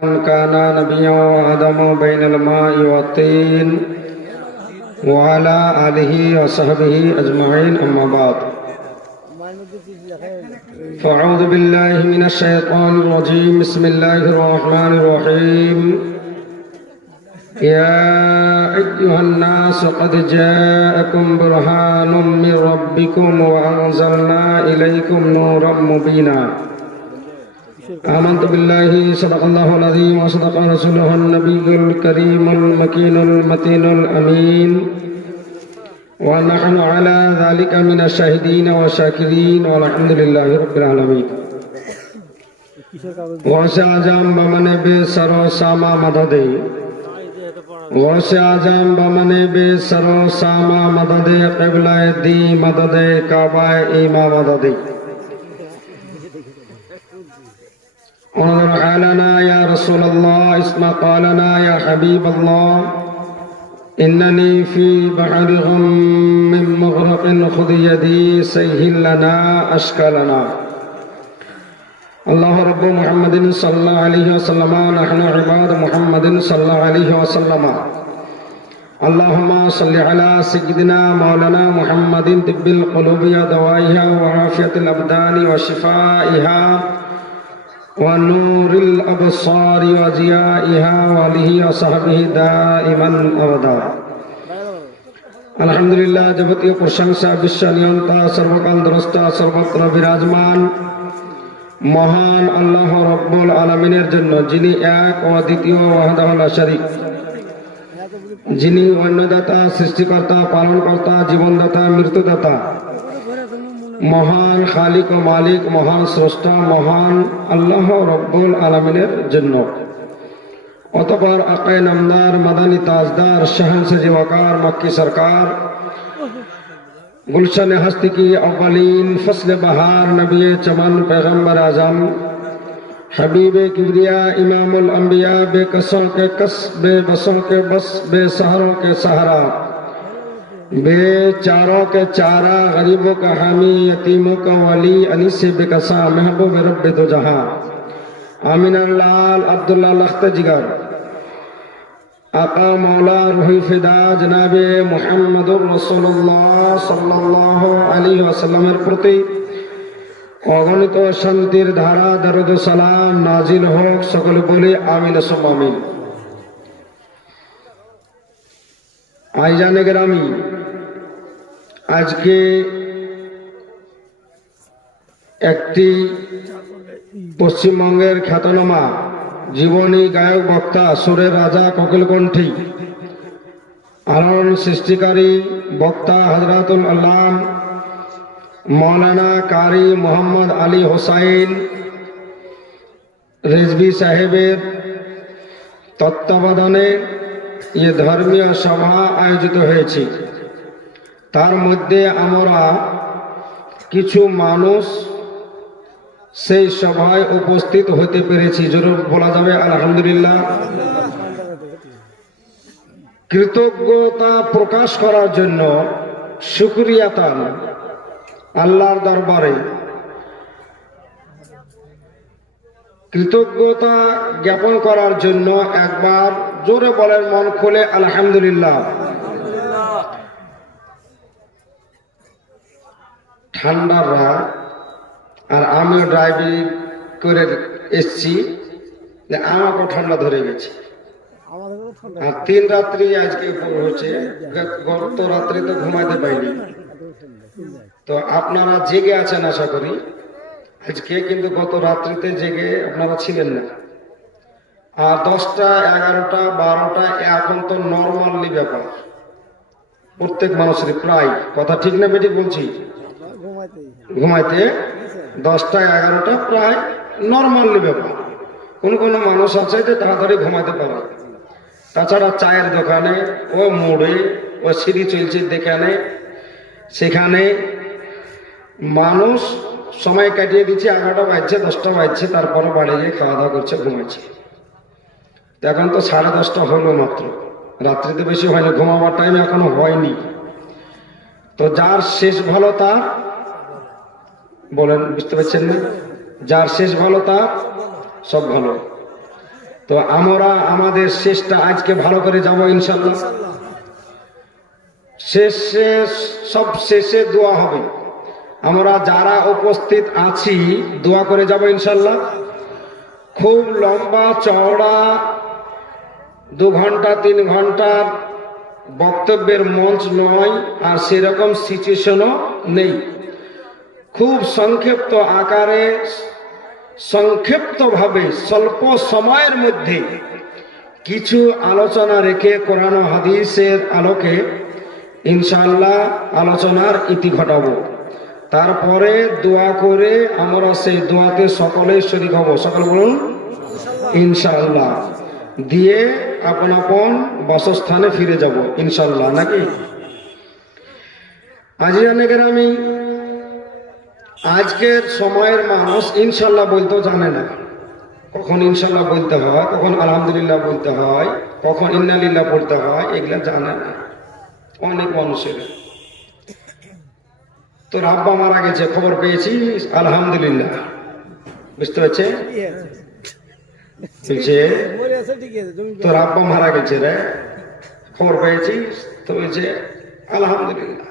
كان نبيا وآدم بين الماء والطين وعلى آله وصحبه أجمعين أما بعد فأعوذ بالله من الشيطان الرجيم بسم الله الرحمن الرحيم يا أيها الناس قد جاءكم برهان من ربكم وأنزلنا إليكم نورا مبينا آمنت بالله صدق الله العظيم وصدق رسوله النبي الكريم المكين المتين الأمين ونحن على ذلك من الشاهدين والشاكرين والحمد لله رب العالمين واسع आजम बमने बे सरो सामा मददे वैसे आजम बमने बे सरो सामा मददे क़िबला दी मददे काबा ईमा मददे انظر حالنا يا رسول الله اسمع قالنا يا حبيب الله إنني في بحر غم مغرق خذ يدي سهل لنا أشكالنا الله رب محمد صلى الله عليه وسلم نحن عباد محمد صلى الله عليه وسلم اللهم صل على سيدنا مولانا محمد طب القلوب ودوائها وعافية الأبدان وشفائها ونور الأبصار وضيائها وآله وصحبه دائما أبدا আলহামদুলিল্লাহ যাবতীয় প্রশংসা বিশ্বনিয়ন্তা সর্বকাল দ্রষ্টা সর্বত্র বিরাজমান মহান আল্লাহ রব্বুল আলামিনের জন্য, যিনি এক ও দ্বিতীয় ওয়াহদাহু লা শারীক, যিনি অন্নদাতা, সৃষ্টিকর্তা, পালনকর্তা, জীবনদাতা, মৃত্যুদাতা, মহান খালিক ও মালিক, মহান স্রষ্টা, মহান আল্লাহ রব্বুল আলামিনের জন্য। অতঃপর আকায়ে নামদার, মাদানী তাজদার, শাহনশাহ ওয়াকার, মক্কি সরকার, গুলশান হস্তি কি अव्वलीन, फस्ल बहार, नबी चमन, पैगम्बर आजम, हबीब किबरिया, इमामुल अंबिया, बेकसों के कस, बेबसों के बस, बेसहारों के सहारा, बेचारों के चारा, गरीबों का हामी, यतीमों का वली, अनीस से बेकसा, महबूब रब दो जहां, आमिना लाल अब्दुल्ला लख्त जिगर, आका मौला रूही फिदा जनाबे मुहम्मदुर रसूलुल्लाह सल्लल्लाहु अलैहि वसल्लमेर प्रति অগণিত শান্তির ধারা দরুদ সালাম নাজিল হোক। সকলে বলে আমিন সুম্মা আমিন। আইজানে গ্রামী, আজকে একটি পশ্চিমবঙ্গের খ্যাতনামা জীবনী গায়ক, বক্তা, সুরের রাজা, কোকিলকণ্ঠী, আলোড়ন সৃষ্টিকারী বক্তা হযরতুল আল্লাম মৌলানা কারি মোহাম্মদ আলী হোসাইন রিজভী সাহেবের তত্ত্বাবধানে এ ধর্মীয় সভা আয়োজিত হয়েছে। তার মধ্যে আমরা কিছু মানুষ সেই সভায় উপস্থিত হতে পেরেছি। জরুর বলা যাবে আলহামদুলিল্লাহ। কৃতজ্ঞতা প্রকাশ করার জন্য, শুকরিয়াতান আল্লাহর দরবারে কৃতজ্ঞতা জ্ঞাপন করার জন্য একবার জোরে বলেন মন খুলে আলহামদুলিল্লাহ। ঠান্ডার রাত, আর আমিও ড্রাইভিং করে এসছি, আমাকেও ঠান্ডা ধরে গেছে। আর 3 রাত্রি আজকে হচ্ছে, গত রাত্রে তো ঘুমাইতে পাইনি। তো আপনারা জেগে আছেন আশা করি আজকে, কিন্তু গত রাত্রিতে জেগে আপনারা ছিলেন না। আর 10টা, 11টা, 12টা এখন তো নর্মালি ব্যাপার প্রত্যেক মানুষের, প্রায়। কথা ঠিক না বেঠিক বলছি? ঘুমাইতে 10টা, 11টা প্রায় নর্মালি ব্যাপার। কোন কোন মানুষ আছে যে তাড়াতাড়ি ঘুমাইতে পারে। তাছাড়া চায়ের দোকানে, ও মোড়ে, ও সিঁড়ি চলছে দেখানে, সেখানে মানুষ সময় কাটিয়ে দিচ্ছে। 11টা বাজছে, 10টা বাজছে, তারপরে বাড়ি গিয়ে খাওয়া দাওয়া করছে, ঘুমাচ্ছে। এখন তো 10:30 হলো মাত্র, রাত্রিতে বেশি হয়নি, ঘুমাবার টাইম এখনো হয়নি। তো যার শেষ ভালো তার, বলেন বুঝতে পারছেন না? যার শেষ ভালো তার সব ভালো। তো আমরা আমাদের শেষটা আজকে ভালো করে যাব ইনশাল্লাহ। শেষে সব শেষে দোয়া হবে। আমরা যারা উপস্থিত আছি দোয়া করে যাব ইনশাল্লাহ। খুব লম্বা চওড়া 2 ঘন্টা 3 ঘন্টার বক্তব্যের মঞ্চ নয়, আর সেরকম সিচুয়েশনও নেই। খুব সংক্ষিপ্ত আকারে সংক্ষিপ্তভাবে স্বল্প সময়ের মধ্যে কিছু আলোচনা রেখে কোরআন ও হাদিসের আলোকে ইনশাআল্লাহ আলোচনার ইতি ঘটাবো। তারপরে দোয়া করে আমরা সেই দোয়াতে সকলেই শরীক হব। সকল বলুন ইনশাআল্লাহ। দিয়ে আপন আপন বাসস্থানে ফিরে যাব ইনশাআল্লাহ, নাকি? আজিয়ানেগের আমি আজকের সময়ের মানুষ ইনশাআল্লাহ বলতেও জানে না। কখন ইনশাআল্লাহ বলতে হয়, কখন আলহামদুলিল্লাহ বলতে হয়, কখন ইন্নালিল্লাহ পড়তে হয়, এগুলা জানে না অনেক মানুষের। তোর আব্বা মারা গেছে, খবর পেয়েছি আলহামদুলিল্লাহ, বুঝতে পারছে? তোর আব্বা মারা গেছে রে, খবর পেয়েছি তো বলছে আলহামদুলিল্লাহ।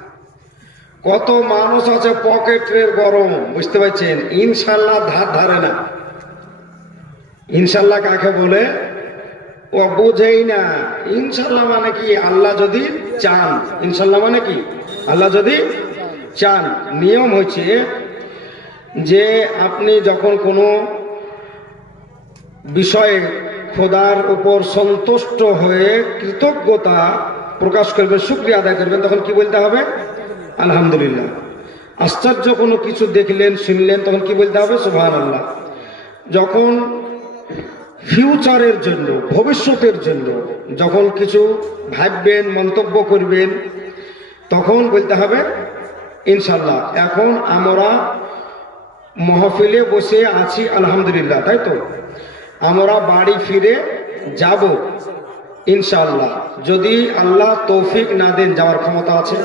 কত মানুষ আছে পকেটের গরম, বুঝতে পারছেন? ইনশাল্লাহ ধার ধারে না। ইনশাল্লাহ কাকে বলে ও বোঝেই না। ইনশাল্লাহ মানে কি? আল্লাহ যদি চান। ইনশাল্লাহ মানে কি? আল্লাহ যদি চান। নিয়ম হচ্ছে যে আপনি যখন কোনো বিষয়ে খোদার উপর সন্তুষ্ট হয়ে কৃতজ্ঞতা প্রকাশ করবেন, শুকরিয়া আদায় করবেন, তখন কি বলতে হবে? আলহামদুলিল্লাহ। আশ্চর্য কোনো কিছু দেখলেন শুনলেন, তখন কি বলতে হবে? সুবহানাল্লাহ। যখন ফিউচারের জন্য, ভবিষ্যতের জন্য যখন কিছু ভাববেন, মন্তব্য করবেন, তখন বলতে হবে ইনশাআল্লাহ। এখন আমরা মাহফিলে বসে আছি আলহামদুলিল্লাহ, তাই তো? আমরা বাড়ি ফিরে যাব ইনশাআল্লাহ, যদি আল্লাহ তৌফিক না দেন। যাওয়ার ক্ষমতা আছে।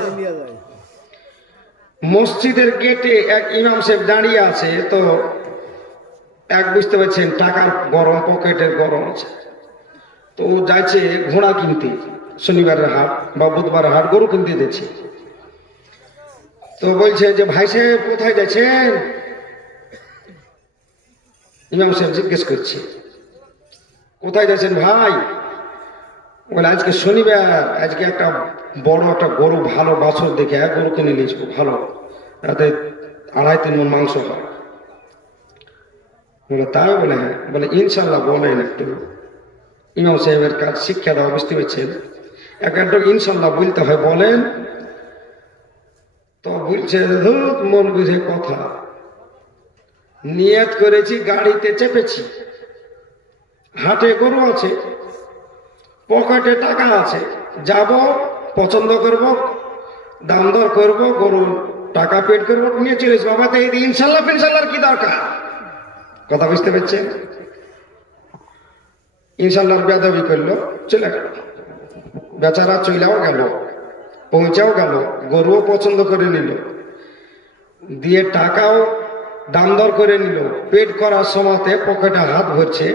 মসজিদের গেটে এক ইমাম সাহেব দাঁড়িয়ে আছে, তো এক বুঝতে পারছেন টাকার গরম, পকেটের গরম আছে, তো ও যাইছে ঘোড়া কিনতে, শনিবারের হাট বা বুধবারের হাট গরু কিনতে যাচ্ছে। তো বলছে যে ভাই সাহেব কোথায় যাচ্ছেন? ইমাম সাহেব জিজ্ঞেস করছে কোথায় যাচ্ছেন ভাই? বলে আজকে শনিবার, আজকে একটা বড় একটা গরু, ভালো বাছুর দেখে এক গরু কিনে নিয়েছি, ভালো, তাতে 2.5-3 মণ মাংস হয়। বলে তাই? বলে হ্যাঁ। বলে ইনশাল্লাহ বলেন একটু। ইমাম সাহেবের কাজ শিক্ষা দেওয়া, বুঝতে পেরেছেন? একটু ইনশাল্লাহ বলতে হয়, বলেন। তো বলছে মন বুঝে কথা, নিয়ত করেছি, গাড়িতে চেপেছি, হাটে গরু আছে, পকেটে টাকা আছে, যাব, পছন্দ করব, দাম দর করবো, গরুর টাকা পেড করবো, নিয়ে চলেছি। বাবা তো এই ইনশাল্লাহ ফিনশাল্লাহর কি দরকার? কথা বুঝতে পারছেন? ইনশাল্লাহর বেয়াদবি করলো, চলে গেল। বেচারা চলেও গেল, পৌঁছাও গেল, গরুও পছন্দ করে নিল, দিয়ে টাকাও দাম দর করে নিল। পেড করার সময়তে পকেটে হাত ভরছে,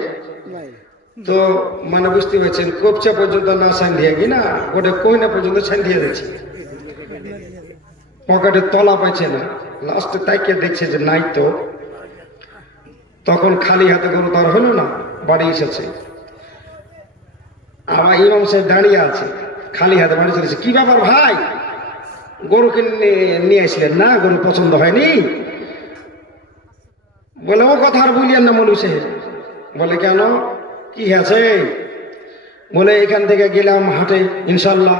তো মানে বুঝতে পারছেন, কবচা পর্যন্ত না সান্ধিয়ে গি না, গোটে কইনা পর্যন্ত সান্ধিয়ে দিচ্ছে, পকেটে তলা পাইছে না। লাস্টে তাইকে দেখছে যে নাই তো, তখন খালি হাতে গরু তার হলো না, বাড়ি এসেছে। আমার ইমাম সাহেব দাঁড়িয়ে আছে, খালি হাতে বাড়ি চলেছে। কি ব্যাপার ভাই, গরু কিনে নিয়ে আসলেন না? গরু পছন্দ হয়নি? বলে ও কথা আর বলিয়েন না মৌলভী সাহেব। বলে কেন, কি আছে? বলে এখান থেকে গেলাম হাটে, ইনশাল্লাহ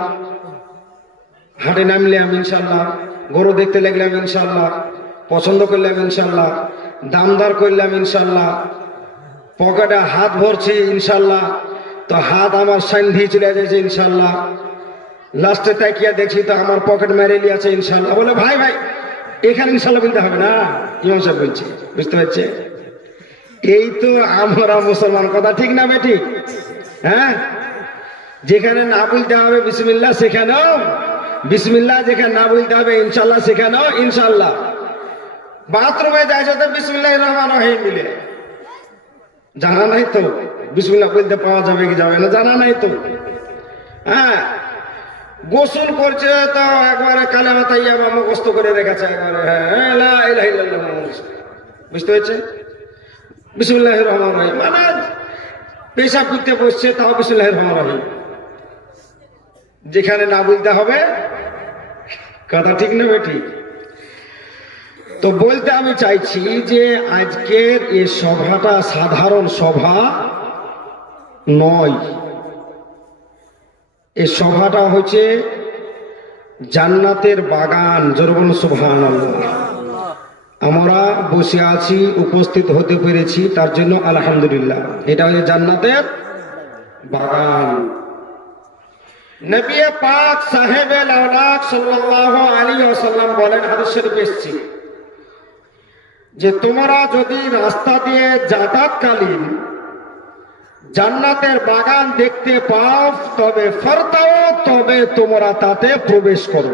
হাটে নামলাম, ইনশাল্লাহ গরু দেখতে লাগলাম, ইনশাল্লাহ পছন্দ করলাম, ইনশাল্লাহ দাম দর করলাম, ইনশাল্লাহ পকেটে হাত ভরছি, ইনশাল্লাহ তো হাত আমার সান্ধি চলে যাচ্ছে, ইনশাল্লাহ লাস্টে তাকিয়া দেখছি তো আমার পকেট মেরেলি আছে, ইনশাল্লাহ। বলে ভাই ভাই এখানে ইনশাল্লাহ বলতে হবে না, ইমাম সাহেব বলছি, বুঝতে পারছে? এই তো আমরা মুসলমান, কথা ঠিক না বেঠিক? হ্যাঁ, যেখানে না বলতে হবে বিসমিল্লাহ সেখানেও বিসমিল্লাহ, যেখানে না বলতে হবে ইনশাল্লাহ সেখানেও ইনশাল্লাহ। বাথরুমে যাইছে তো বিসমিল্লাহির রহমানির রহিম মিলে, জানা নাই তো? বিসমিল্লাহ বলতে পাওয়া যাবে কি যাবে না জানা নাই তো। হ্যাঁ, গোসল করছে তো একবারে কালেমা তাইয়্যিবা মুখস্থ করে রেখেছে একবারে। হ্যাঁ, লা ইলাহা ইল্লাল্লাহ মুহাম্মাদুর রাসূলুল্লাহ। বুঝতে হয়েছে? বিসমিল্লাহির রহমানির রহিম মানে পেশাব করতে বসছে তাও বিসমিল্লাহির রহমানির রহিম, যেখানে না বলতে হবে। কথা ঠিক না ঠিক? তো বলতে আমি চাইছি যে আজকের এই সভাটা সাধারণ সভা নয়। এই সভাটা হচ্ছে জান্নাতের বাগান। জোরে বলুন সুবহানাল্লাহ। আমরা বসে আছি, উপস্থিত হতে পেরেছি, তার জন্য আলহামদুলিল্লাহ। এটা হচ্ছে জান্নাতের বাগান। নবী পাক সাহেবে লাওলাক সাল্লাল্লাহু আলাইহি ওয়াসাল্লাম বলেন, হাদিস শরীফ এসেছে যে তোমরা যদি রাস্তা দিয়ে যাতায়াতকালীন জান্নাতের বাগান দেখতে পাও তবে ফারতাও, তবে তোমরা তাতে প্রবেশ করো।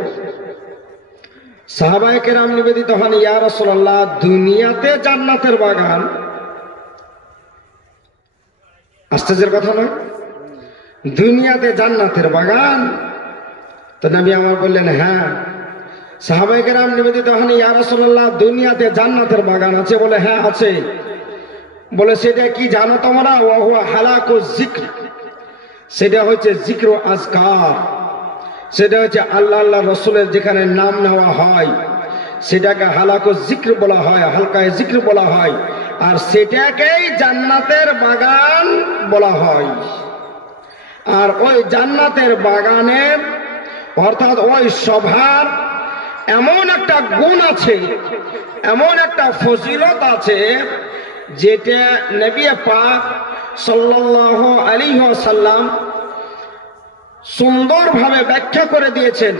সাহাবায়ে কেরাম নিবেদিত হন, ইয়া রাসূলুল্লাহ, দুনিয়াতে জান্নাতের বাগান? আশ্চর্যের কথা নয়? দুনিয়াতে জান্নাতের বাগান? তো নবী আমার বললেন হ্যাঁ। সাহাবায়ে কেরাম নিবেদিত হন, ইয়া রাসূলুল্লাহ, দুনিয়াতে জান্নাতের বাগান আছে? বলে হ্যাঁ আছে। বলে সেটা কি জানো তোমরা? ওয়া হুয়া হালাকুজ যিকর, সেটা হচ্ছে যিকর ও আজকার। সেটা হচ্ছে আল্লাহ আল্লাহ রসুলের যেখানে নাম নেওয়া হয় সেটাকে হালাকুজ যিকর বলা হয়, হালকায়ে যিকর বলা হয়, আর সেটাকেই জান্নাতের বাগান বলা হয়। আর ওই জান্নাতের বাগানের অর্থাৎ ওই সভার এমন একটা গুণ আছে, এমন একটা ফজিলত আছে, যেটা নবী পাক সাল্লাল্লাহু আলাইহি ওয়াসাল্লাম সুন্দরভাবে ব্যাখ্যা করে দিয়েছেন।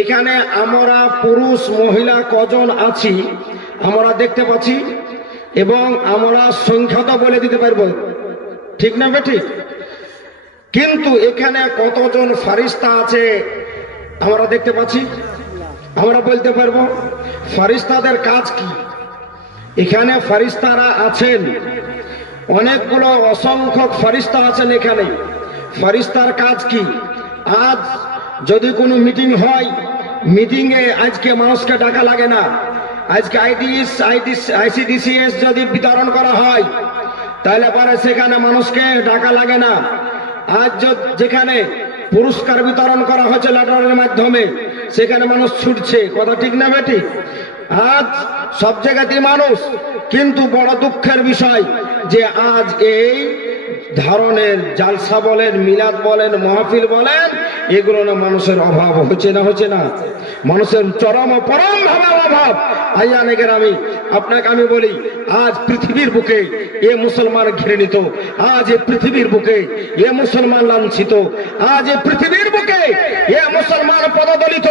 এখানে আমরা পুরুষ মহিলা কজন আছি আমরা দেখতে পাচ্ছি, এবং আমরা সংখ্যাটা বলে দিতে পারবো, ঠিক না বেঠিক? কিন্তু এখানে কতজন ফারিস্তা আছে আমরা দেখতে পাচ্ছি, আমরা বলতে পারবো। ফারিস্তাদের কাজ কি? এখানে ফারিস্তারা আছেন, অনেকগুলো অসংখ্য ফারিস্তা আছেন এখানে। ফারিস্তার কাজ কি? আজ যদি কোনো মিটিং হয়, মিটিংয়ে আজকে মানুষকে ডাকা লাগে না। আজকে আইসিডিসিএস যদি বিতরণ করা হয় তাহলে পরে সেখানে মানুষকে ডাকা লাগে না। আজ যেখানে পুরস্কার বিতরণ করা হচ্ছে লেটারের মাধ্যমে, সেখানে মানুষ ছুটছে। কথা ঠিক না বেটি? আজ সব জায়গাতেই মানুষ, কিন্তু বড় দুঃখের বিষয় যে আজ এই ধরনের জালসা বলেন, মিলাদ বলেন, মাহফিল বলেন, এগুলো না মানুষের অভাব হচ্ছে না, হচ্ছে না? মানুষের চরম ও পরম ভাবে অভাব। আইয়ানে গ্রামী আপনাকে আমি বলি, আজ পৃথিবীর বুকে এ মুসলমান ঘৃণিত, আজ এ পৃথিবীর বুকে এ মুসলমান লাঞ্ছিত, আজ এ পৃথিবীর বুকে এ মুসলমান পদদলিত,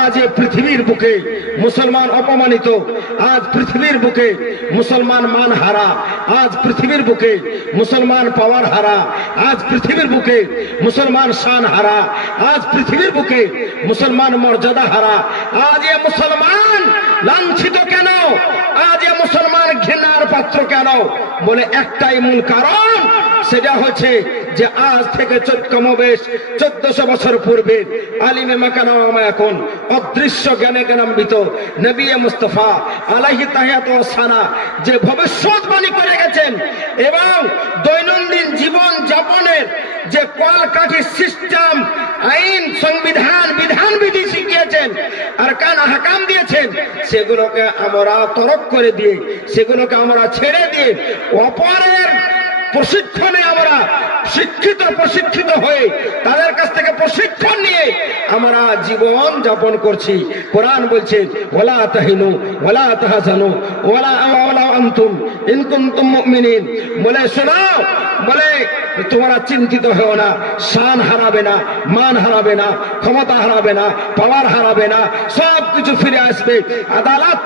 আজ এ পৃথিবীর বুকে মুসলমান অপমানিত, আজ পৃথিবীর বুকে মুসলমান মান হারা, আজ পৃথিবীর বুকে মুসলমান পাওয়ার হারা, আজ পৃথিবীর বুকে মুসলমান শান হারা, আজ পৃথিবীর বুকে মুসলমান মর্যাদা হারা। আজ এ মুসলমান লাঞ্ছিত কেন? আজ এ মুসলমান ঘৃণার পাত্র কেন? বলে একটাই মূল কারণ, সেটা হচ্ছে যে আজ থেকে কমবেশ 1400 বছর পূর্বে আলিমে মাকানামা এখন অদৃশ্য জ্ঞানে জ্ঞানান্বিত নবী মুস্তাফা আলাইহি তাহিয়াতু ওয়াস সানা যে ভবিষ্যৎবাণী করে গেছেন, এবং দৈনন্দিন জীবন যাপনের যে কলকাঠি সিস্টেম, আইন, সংবিধান, বিধানবিধি শিখিয়েছেন আর কান হাকাম দিয়েছেন, সেগুলোকে আমরা তরক করে দিয়ে, সেগুলোকে আমরা ছেড়ে দিয়ে অপরের প্রশিক্ষণে আমরা প্রশিক্ষিত হয়ে তাদের কাছ থেকে প্রশিক্ষণ নিয়ে আমরা জীবন যাপন করছি। কোরআন বলছে ওয়ালা তাহিনু ওয়ালা তাহজানু ওয়ালা আনতুম ইন কুনতুম মুমিনিন। বলে শোনো, বলে তোমরা চিন্তিত হও না, শান হারাবে না, মান হারাবে না, ক্ষমতা হারাবে না, পাওয়ার হারাবে না, সব কিছু ফিরে আসবে। আদালত,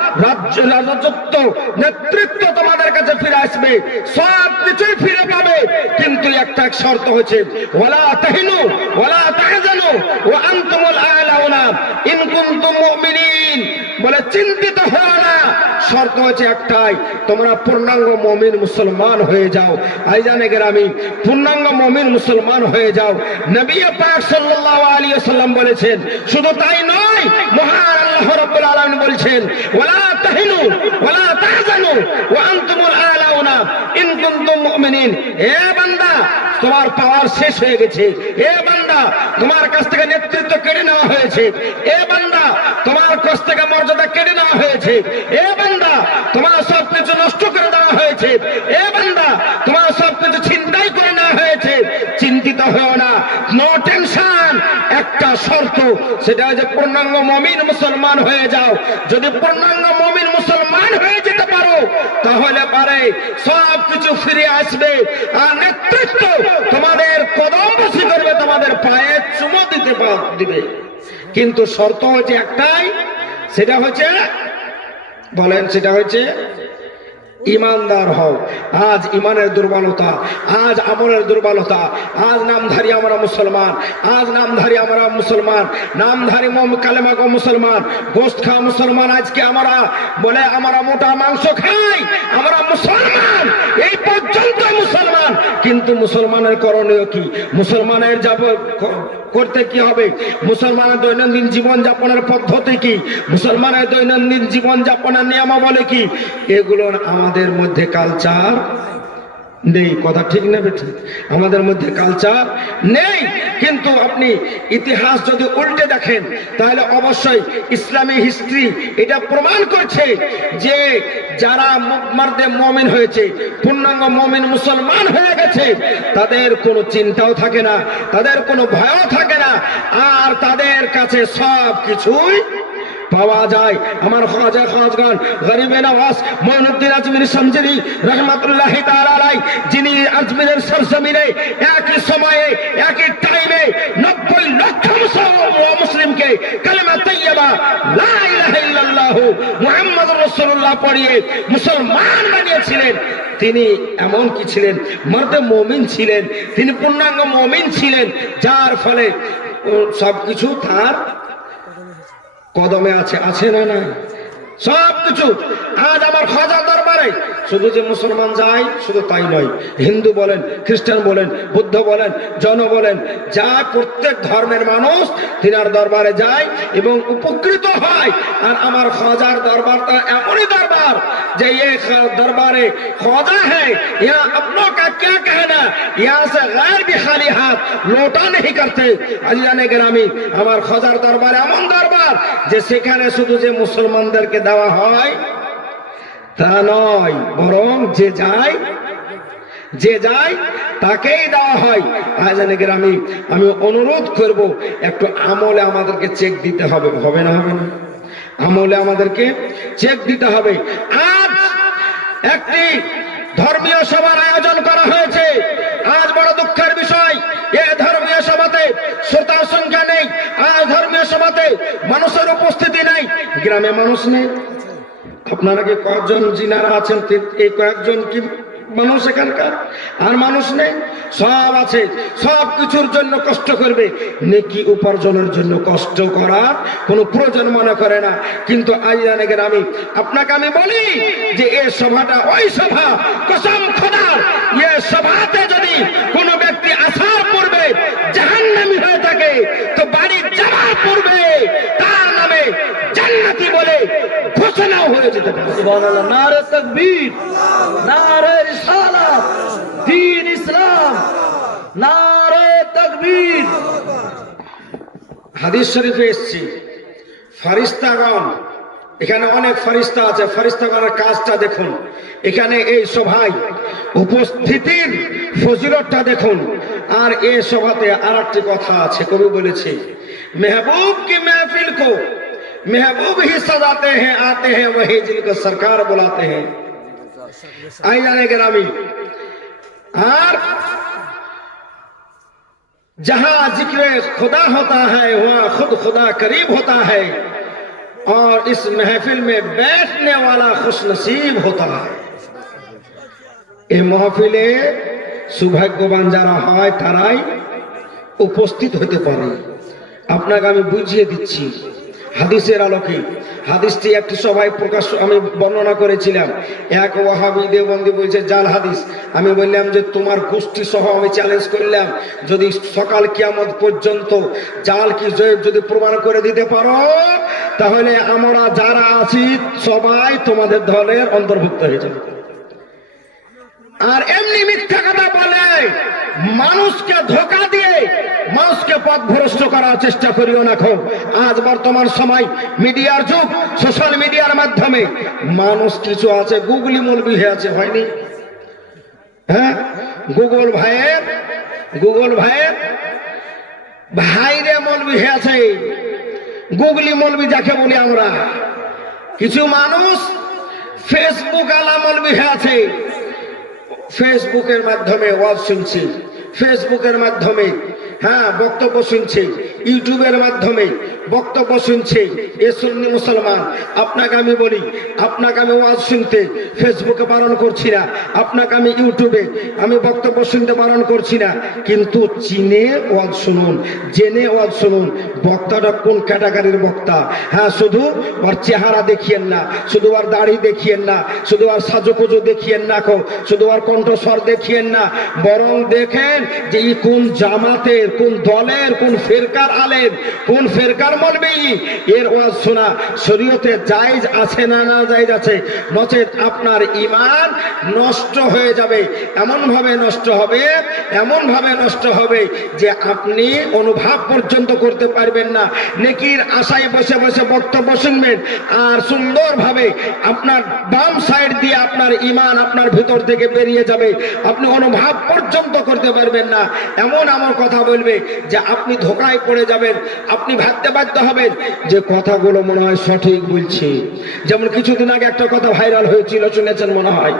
রাজত্ব, নেতৃত্ব তোমাদের কাছে ফিরে আসবে, সব কিছুই ফিরে পাবে। কিন্তু একটা শর্ত হচ্ছে, ওয়ালা তাহিনু ওয়ালা তাহজানু ওয়া আনতুমুল আ'লাউনা ইন কুনতুম মুমিনিন। বলে চিন্তিত হও না, শর্ত হচ্ছে একটাই, তোমরা পূর্ণাঙ্গ মুমিন মুসলমান হয়ে যাও। আইজানে গ্রামী পূর্ণাঙ্গ মুমিন মুসলমান হয়ে যাও। নবী পাক সাল্লাল্লাহু আলাইহি ওয়াসাল্লাম বলেছেন, শুধু তাই নয়, মহান আল্লাহ রাব্বুল আলামিন বলেছেন, ওয়ালা তাহিনু ওয়ালা তাহজানু ওয়া আনতুমুল আ'লাউনা ইন কুনতুম মুমিনিন। এ বান্দা, তোমার পাওয়ার শেষ হয়ে গেছে। এ বান্দা, তোমার কাছ থেকে নেতৃত্ব কেড়ে নেওয়া হয়েছে। এ বান্দা, তোমার কাছ থেকে মর্যাদা কেড়ে নেওয়া হয়েছে। এ বান্দা, তোমার সবকিছু নষ্ট করে দেওয়া হয়েছে। এ বান্দা, তোমার সবকিছু ছিনতাই করে নেওয়া হয়েছে। চিন্তিত হও না, নো টেনশন। একটা শর্ত, সেটা হচ্ছে পূর্ণাঙ্গ মুমিন মুসলমান হয়ে যাও। যদি পূর্ণাঙ্গ মুমিন মুসলমান হয়ে যেতে পারো, তাহলে পারে সব কিছু ফিরে আসবে। আর নেতৃত্ব তোমাদের কদম বসি করবে, তোমাদের পায়ে চুমো দিবে। কিন্তু শর্ত হচ্ছে একটাই, সেটা হচ্ছে, বলেন, সেটা হচ্ছে ইমানদার হও। আজ ইমানের দুর্বলতা, আজ আমলের দুর্বলতা, আজ নামধারী আমরা মুসলমান, আজ নামধারী আমরা মুসলমান, নামধারী কালেমা গো মুসলমান, গোশত খা মুসলমান। আজকে আমরা বলে আমরা মোটা মাংস খাই, আমরা মুসলমান, এই পর্যন্ত মুসলমান। কিন্তু মুসলমানের করণীয় কি? মুসলমানের যাব করতে কি হবে? মুসলমানের দৈনন্দিন জীবন যাপনের পদ্ধতি কি? মুসলমানের দৈনন্দিন জীবন যাপনের নিয়মাবলী কি? এগুলো আমাদের মধ্যে কালচার নেই। কথা ঠিক না বেঠিক? আমাদের মধ্যে কালচার নেই। কিন্তু আপনি ইতিহাস যদি উল্টে দেখেন, তাহলে অবশ্যই ইসলামী হিস্ট্রি এটা প্রমাণ করছে যে যারা মারদে মুমিন হয়েছে, পূর্ণাঙ্গ মুমিন মুসলমান হয়ে গেছে, তাদের কোনো চিন্তাও থাকে না, তাদের কোনো ভয়ও থাকে না, আর তাদের কাছে সব কিছুই পাওয়া যায়। আমার খাজা খাজগান গরিবে নওয়াজ মঈনুদ্দিন আজমিরি সমজরি রহমাতুল্লাহি তাআলা আলাইহি, যিনি আজমিরের সরজমিনে একই সময়ে একই টাইমে 90 লক্ষ মুসলিমকে কালেমা তাইয়্যিবা লা ইলাহা ইল্লাল্লাহ মুহাম্মাদুর রাসূলুল্লাহ পড়িয়ে মুসলমান বানিয়েছিলেন। তিনি এমন কি ছিলেন? মর্দে মুমিন ছিলেন, তিনি পূর্ণাঙ্গ মুমিন ছিলেন, যার ফলে সবকিছু তার কদমে আছে। আছে না? না, সবকিছু। আজ আমার খাজা দরবারে শুধু যে মুসলমান যায় শুধু তাই নয়, হিন্দু বলেন, খ্রিস্টান বলেন, বুদ্ধ বলেন, জৈন বলেন, যা প্রত্যেক ধর্মের মানুষ তিনার দরবারে যায় এবং উপকৃত হয়। আর আমার খাজার দরবারটা এমনই দরবার যে ये दरबारे ख्वाजा है, यहाँ अपनों का क्या कहना, यहाँ से गैर भी खाली हाथ लौटा नहीं करते। अजीजाने ग्रामी, আমার খাজার দরবার এমন দরবার যে সেখানে শুধু যে মুসলমানদেরকে দেওয়া হয় তা নয়, বরং যে যায় তাকেই দেওয়া হয়। আজানে গ্রামী, আমি অনুরোধ করব, একটু আমলে আমাদেরকে চেক দিতে হবে। হবে না? হবে না? আমলে আমাদেরকে চেক দিতে হবে। আজ একটি ধর্মীয় সভার আয়োজন করা হয়েছে। আজ বড় দুঃখের বিষয়, এই ধর্মীয় সভাতে শ্রোতার সংখ্যা নেই। আজ ধর্মীয় সভাতে মানুষের উপস্থিতি নেই, গ্রামে মানুষ নেই। আপনারা কি কয়েকজন যিনারা আছেন, এই কয়েকজন কি মানুষ এখানকার? আর মানুষ নেই, সব আছে। সব কিছুর জন্য কষ্ট করবে, নেকি উপার্জনের জন্য কষ্ট করার কোনো প্রয়োজন মনে করে না। কিন্তু আইজানে গ্রামী, আপনাকে আমি বলি যে এই সভাটা ওই সভা, কসম খোদার, এই সভাতে যদি কোনো ব্যক্তি আসার পূর্বে জাহান্নামী হয়ে থাকে, তো বাড়ি যাওয়ার পূর্বে তার নামে জান্নাতি বলে ঘোষণাও হয়ে যেতে পারে। সুবহানাল্লাহ। নারে তাকবীর, নারে রিসালাত, দ্বীন ইসলাম, নারে তাকবীর। হাদিস শরীফে এসেছে, ফেরেশতাগণ, এখানে অনেক ফেরেশতা আছে, ফেরেশতাগণের কাজটা দেখুন। এখানে এই সভায় উপস্থিতির ফজিলতটা দেখুন। আর এই সভাতে আরেকটি কথা আছে, কবি বলেছে, মেহবুব কি महफिल को महबूब ही सजाते हैं, आते हैं वही जिनको सरकार बुलाते हैं। आई जाने ग्रामी। আর जहां जिक्र खुदा होता है वहां खुद खुदा करीब होता है और इस महफिल में बैठने वाला खुशनसीब होता है। এই महफिले সৌভাগ্যবান যারা হয় তারাই উপস্থিত হতে পারে। আপনাকে আমি বুঝিয়ে দিচ্ছি হাদিসের আলোকে। হাদিসটি একটি সভায় প্রকাশ আমি বর্ণনা করেছিলাম। এক ওয়াহাবি দেওবন্দি বলছে জাল হাদিস। আমি বললাম যে তোমার গোষ্ঠী সহ আমি চ্যালেঞ্জ করলাম, যদি সকাল কিয়ামত পর্যন্ত জাল কি যদি প্রমাণ করে দিতে পারো তাহলে আমরা যারা আছি সবাই তোমাদের দলের অন্তর্ভুক্ত হয়ে যাবে। আর এমনি মিথ্যা কথা বলে মানুষকে ধোঁকা দিয়ে মানুষকে পথভ্রষ্ট করার চেষ্টা করিও না। আজ বর্তমান সময় মিডিয়ার যুগ, সোশ্যাল মিডিয়ার মাধ্যমে মানুষ কিছু আছে গুগলি মৌলবি হয়ে আছে, হয়নি? হ্যাঁ, গুগল ভাইয়ের ভাইরে মৌলবি হয়ে আছে, গুগলি মৌলবি যাকে বলি আমরা। কিছু মানুষ ফেসবুক আলা মৌলবি হয়ে আছে, ফেসবুকের মাধ্যমে ওয়াজ শুনছি, ফেসবুকের মাধ্যমে বক্তব্য শুনছে, ইউটিউবের মাধ্যমে বক্তব্য শুনছে। এ সুন্নি মুসলমান, আপনাকে আমি বলি, আপনাকে আমি ওয়াজ শুনতে ফেসবুকে বারণ করছি না, আপনাকে আমি ইউটিউবে আমি বক্তব্য শুনতে বারণ করছি না, কিন্তু চিনে ওয়াজ শুনুন, জেনে ওয়াজ শুনুন। বক্তাটা কোন ক্যাটাগরির বক্তা? শুধু ওর চেহারা দেখিয়েন না, শুধু ওর দাড়ি দেখিয়েন না, শুধু ওর সাজুকুজু দেখিয়েন না, শুধু ওর কণ্ঠস্বর দেখিয়েন না, বরং দেখেন যে ই কোন জামাতের, কোন দলের, কোন ফেরকার আলেম, কোন ফেরকার মৌলবি। এর ওয়াজ শোনা শরীয়তে জায়েজ আছে না না জায়েজ আছে? নচেত আপনার ঈমান নষ্ট হয়ে যাবে, এমন ভাবে নষ্ট হবে যে আপনি অনুভব পর্যন্ত করতে পারবেন না। নেকির আশায় বসে বসে বক্তব্য শুনবেন আর সুন্দরভাবে আপনার বাম সাইড দিয়ে আপনার ঈমান আপনার ভিতর থেকে বেরিয়ে যাবে, আপনি অনুভব পর্যন্ত করতে পারবেন না। এমন আমার কথা বলবে যে আপনি ধোঁকায় পড়ে যাবেন, আপনি ভাবতে বাধ্য হবেন যে কথাগুলো মনে হয় সঠিক বলছে। যেমন কিছুদিন আগে একটা কথা ভাইরাল হয়েছিল, শুনেছেন মনে হয়।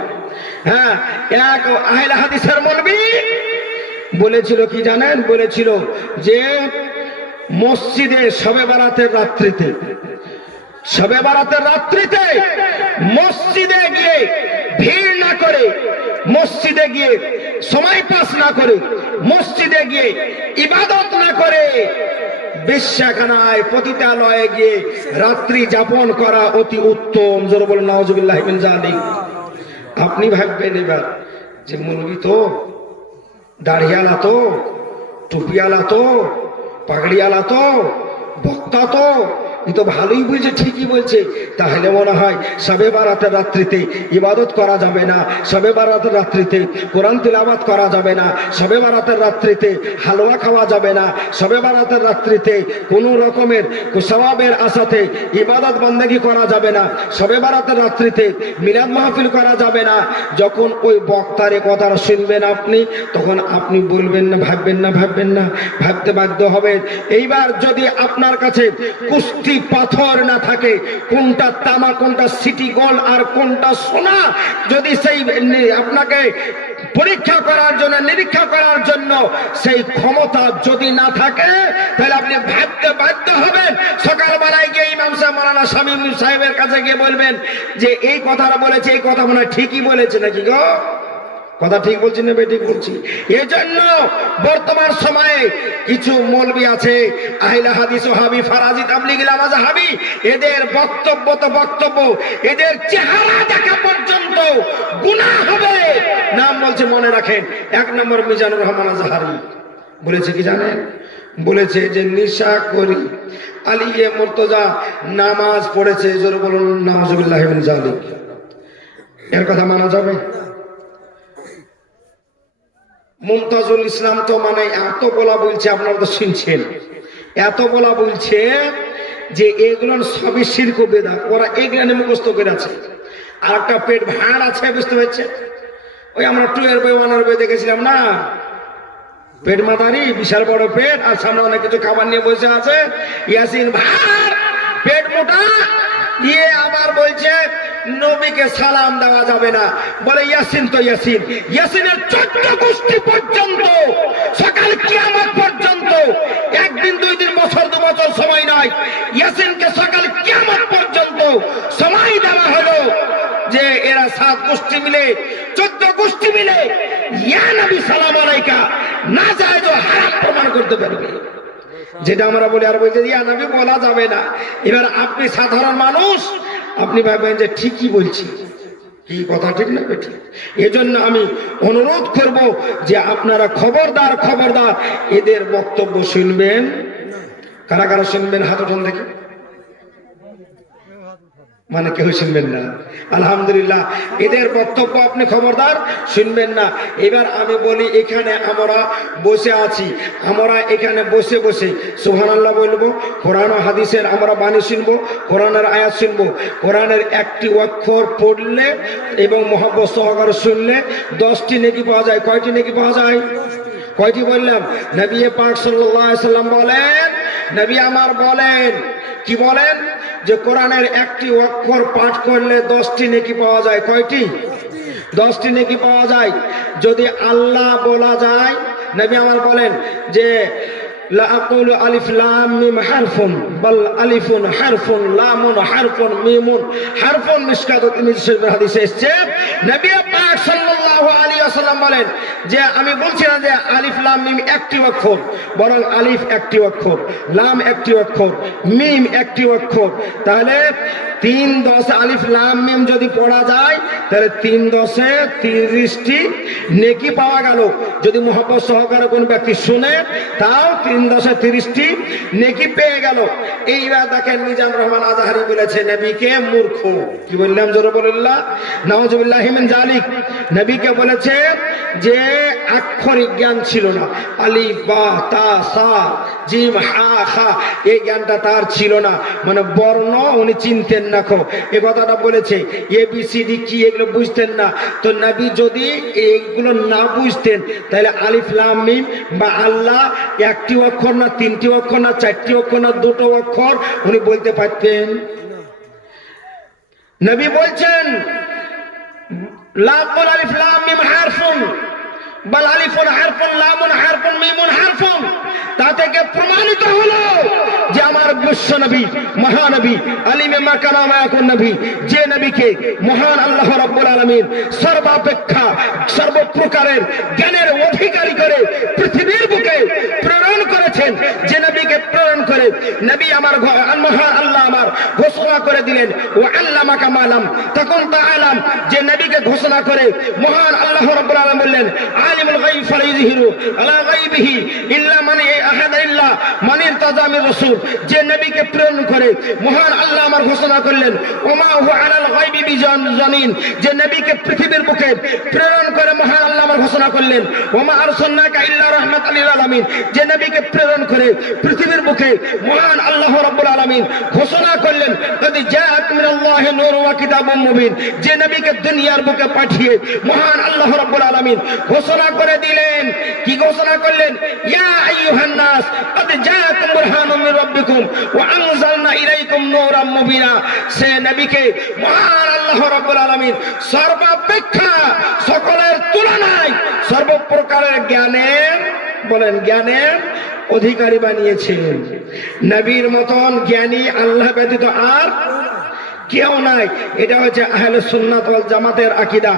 এক আহলে হাদিসের মৌলবি বলেছিল কি জানেন? বলেছিল যে মসজিদে শবে বারাতের রাত্রিতে মসজিদে গিয়ে ভিড় না করে, মসজিদে গিয়ে সময় পাস না করে, মসজিদে গিয়ে ইবাদত না করে বেশ্যাখানায় পতিতালয়ে গিয়ে রাত্রি যাপন করা অতি উত্তম। জোরে বলেন নাউজুবিল্লাহ মিন যালিক। আপনি ভাববেন এবার যে মৌলবি তো, দাড়িওয়ালা তো, টুপিওয়ালা তো, পাগড়িওয়ালা তো, বক্তা তো, এ তো ভালোই বলছে, ঠিকই বলছে। তাহলে মনে হয় শবে বারাতের রাত্রিতে ইবাদত করা যাবে না, শবে বারাতের রাত্রিতে কোরআন তিলাওয়াত করা যাবে না, শবে বারাতের রাত্রিতে হালুয়া খাওয়া যাবে না, শবে বারাতের রাত্রিতে কোনো রকমের সওয়াবের আশাতে ইবাদত বন্দেগী করা যাবে না, শবে বারাতের রাত্রিতে মিলাদ মাহফিল করা যাবে না। যখন ওই বক্তার কথা শুনবেন আপনি, তখন আপনি বলবেন না, ভাববেন না, ভাবতে বাধ্য হবেন। এইবার যদি আপনার কাছে কুস্তি পাথর না থাকে, কোনটা তামা, কোনটা সিটি গোল্ড আর কোনটা সোনা, যদি সেই আপনাকে পরীক্ষা করার জন্য, নিরীক্ষা করার জন্য সেই ক্ষমতা যদি না থাকে, তাহলে আপনি ভাবতে বাধ্য হবেন। সকালবেলায় গিয়ে ইমাম সাহেব মাওলানা শামীম সাহেবের কাছে গিয়ে বলবেন যে এই কথাটা বলেছে, এই কথা মনে হয় ঠিকই বলেছে নাকি গো? কথা ঠিক বলছি না বেঠিক বলছি? এজন্য বর্তমান সময়ে কিছু মৌলবি আছে আহলে হাদিস ওয়াহাবি ফারাজি তাবলিগি মাযহাবি, এদের বক্তব্য তো বক্তব্য, এদের চেহারা দেখা পর্যন্ত গুনাহ হবে। নাম বলছে, মনে রাখেন। 1 নম্বর মিজানুর রহমান আজহারি বলেছে কি জানেন? বলেছে যে নিশা করি আলিয়ে মুর্তজা নামাজ পড়েছে। জোরে বলুন নাউজুবিল্লাহি মিন যালিক। এর কথা মানা যাবে? মুমতাজুল ইসলাম তো মানে এত বলা বলছে, আপনারা তো শুনছেন, এত বলা বলছে যে এগুলো সবই শিরক ও বেদাত। ওরা এগুলো মুখস্থ করে আছে। আর একটা পেট ভাঁড় আছে, বুঝতে পারছে? ওই আমরা 2 এর বই 1 এর বই দেখেছিলাম না, পেট মাদারি, বিশাল বড় পেট, আর সামনে অনেক কিছু খাবার নিয়ে বসে আছে। ইয়াসিন ভাঁড়, পেট মোটা, ইয়ে আবার বলছে নবীকে সালাম দেওয়া যাবে না। বলে ইয়াসিন তো ইয়াসিনের 14 গোষ্ঠী পর্যন্ত সকাল কিয়ামত পর্যন্ত নয়, ইয়াসিনকে সকাল কিয়ামত পর্যন্ত সময় দেওয়া হলো যে এরা 7 গোষ্ঠী মিলে 14 গোষ্ঠী মিলে ইয়া নবী সালাম আলাইকা নাজায়েজ ও হারাম প্রমাণ করতে পারবে। যেটা আমরা বলি আর বলছে ইয়া নবী বলা যাবে না। এবার আপনি সাধারণ মানুষ, আপনি ভাববেন যে ঠিকই বলছি, কি কথা ঠিক না ঠিক। এজন্য আমি অনুরোধ করব যে আপনারা খবরদার খবরদার এদের বক্তব্য শুনবেন। কারা কারা শুনবেন হাত উঠান দেখি। মানে কেউ শুনবেন না, আলহামদুলিল্লাহ। এদের বক্তব্য আপনি খবরদার শুনবেন না। এবার আমি বলি, এখানে আমরা বসে আছি, আমরা এখানে বসে বসে সুবহানাল্লাহ বলবো, কোরআন ও হাদিসের আমরা বাণী শুনবো, কোরআনের আয়াত শুনবো। কোরআনের একটি অক্ষর পড়লে এবং মহব্বত সহকারে শুনলে 10টি নেকি পাওয়া যায়। কয়টি নেকি পাওয়া যায়? কয়টি বললাম? নবী পাক সাল্লাল্লাহু আলাইহি সাল্লাম বলেন, নবী আমার বলেন, কি বলেন? যে কোরআনের একটি অক্ষর পাঠ করলে 10টি নেকি পাওয়া যায়। কয়টি? 10টি নেকি পাওয়া যায়। যদি আল্লাহ বলা যায়, নবী আমার বলেন যে লা আকুলু আলিফ লাম মিম হারফুন বাল আলিফুন হারফুন লামুন হারফুন মিমুন হারফুন। মিশকাতুল হাদিসে এসেছে, নবী পাক সাল্লাল্লাহু আলাইহি ওয়াসাল্লাম বলেন যে আমি বলছি না যে আলিফ লাম মিম একটি অক্ষর, বরং আলিফ একটি অক্ষর, লাম একটি অক্ষর, মিম একটি অক্ষর। তাহলে 3 10 আলিফ লাম মিম যদি পড়া যায় তাহলে 3 10 30টি নেকি পাওয়া গেল। যদি মুহাব্বত সহকারে কোন ব্যক্তি শুনে তাও 3 10 30টি নেকি পেয়ে গেল। এইবার দেখেন মিজান রহমান আজহারি বলেছে নবীকে মূর্খ। কি বললাম? জোরে বলল্লাহ, নাউজুবিল্লাহি মিন জালিক। নবীকে বলেছে যে আক্ষরিক জ্ঞান ছিল না, আলিফ বা তা সা জিম হা খা এই জ্ঞানটা তার ছিল না, মানে বর্ণ উনি চিনতেন না। এই কথাটা বলেছে, ABCD কি এগুলো বুঝতেন না। তো নবী যদি এগুলো না বুঝতেন তাহলে আলিফ লাম মিম বা আল্লাহ একটি অক্ষর না 3টি অক্ষর না 4টি অক্ষর না 2টো অক্ষর উনি বলতে পারতেন? নবী বলছেন লা কুল আলিফ লাম মিম হারফুন বাল আলিফুন হারফুন লামুন হারফুন মিমুন হারফুন। তা থেকে প্রমাণিত হলো যে আমার বিশ্ব নবী, মহানবী, আলিমে মাকানা মায়াকুন নবী, যে নবীকে মহান আল্লাহ রাব্বুল আলামিন সর্বাপেক্ষা সর্বপ্রকারের জ্ঞানের অধিকারী করে পৃথিবীর বুকে প্রেরণ করেছেন, যে নবীকে প্রেরণ করে নবী আমার মহান আল্লাহ আমার ঘোষণা করে দিলেন ও আল্লামাকা মা লাম তাকুন তাআলাম। যে নবীকে ঘোষণা করে মহান আল্লাহ রাব্বুল আলামিন বললেন আলিমুল গায়ব ফালাইযহিরু আলা গায়বিহি ইল্লা মান আহাদা ইল্লা মান ইরতাজা মির রাসূল। যে নবীকে প্রেরণ করে মহান আল্লাহ আমার ঘোষণা করলেন ওমা হুয়া আলাল গায়বি বিজানিন। যে নবীকে পৃথিবীর বুকে প্রেরণ করে মহান আল্লাহ আমার ঘোষণা করলেন ওমা আরসালনাকা ইল্লা রাহমাতাল লিল আলামিন। যে নবীকে প্রেরণ করে পৃথিবীর বুকে মহান আল্লাহ রাব্বুল আলামিন ঘোষণা করলেন কদ জাআত মিনাল্লাহি নূরুন ওয়া কিতাবুম মুবিন। যে নবীকে দুনিয়ার বুকে পাঠিয়ে মহান আল্লাহ রাব্বুল আলামিন ঘোষণা করে দিলেন, কি ঘোষণা করলেন? ইয়া আইয়ুহান নাস কদ জাআকুম বুরহানুম মির রাব্বিকুম ওয়া আনজালনা ইলাইকুম নূরাম মুবিনা। সে নবীকে মহান আল্লাহ রাব্বুল আলামিন সর্বাপেক্ষা সকলের তুলনায় সর্বপ্রকারের জ্ঞানের, বলেন জ্ঞানের অধিকারী বানিয়েছেন। নবীর মতন জ্ঞানী আল্লাহ ব্যতীত আর কেউ নাই। এটা হচ্ছে আহলে সুন্নাত ওয়াল জামাতের আকীদা।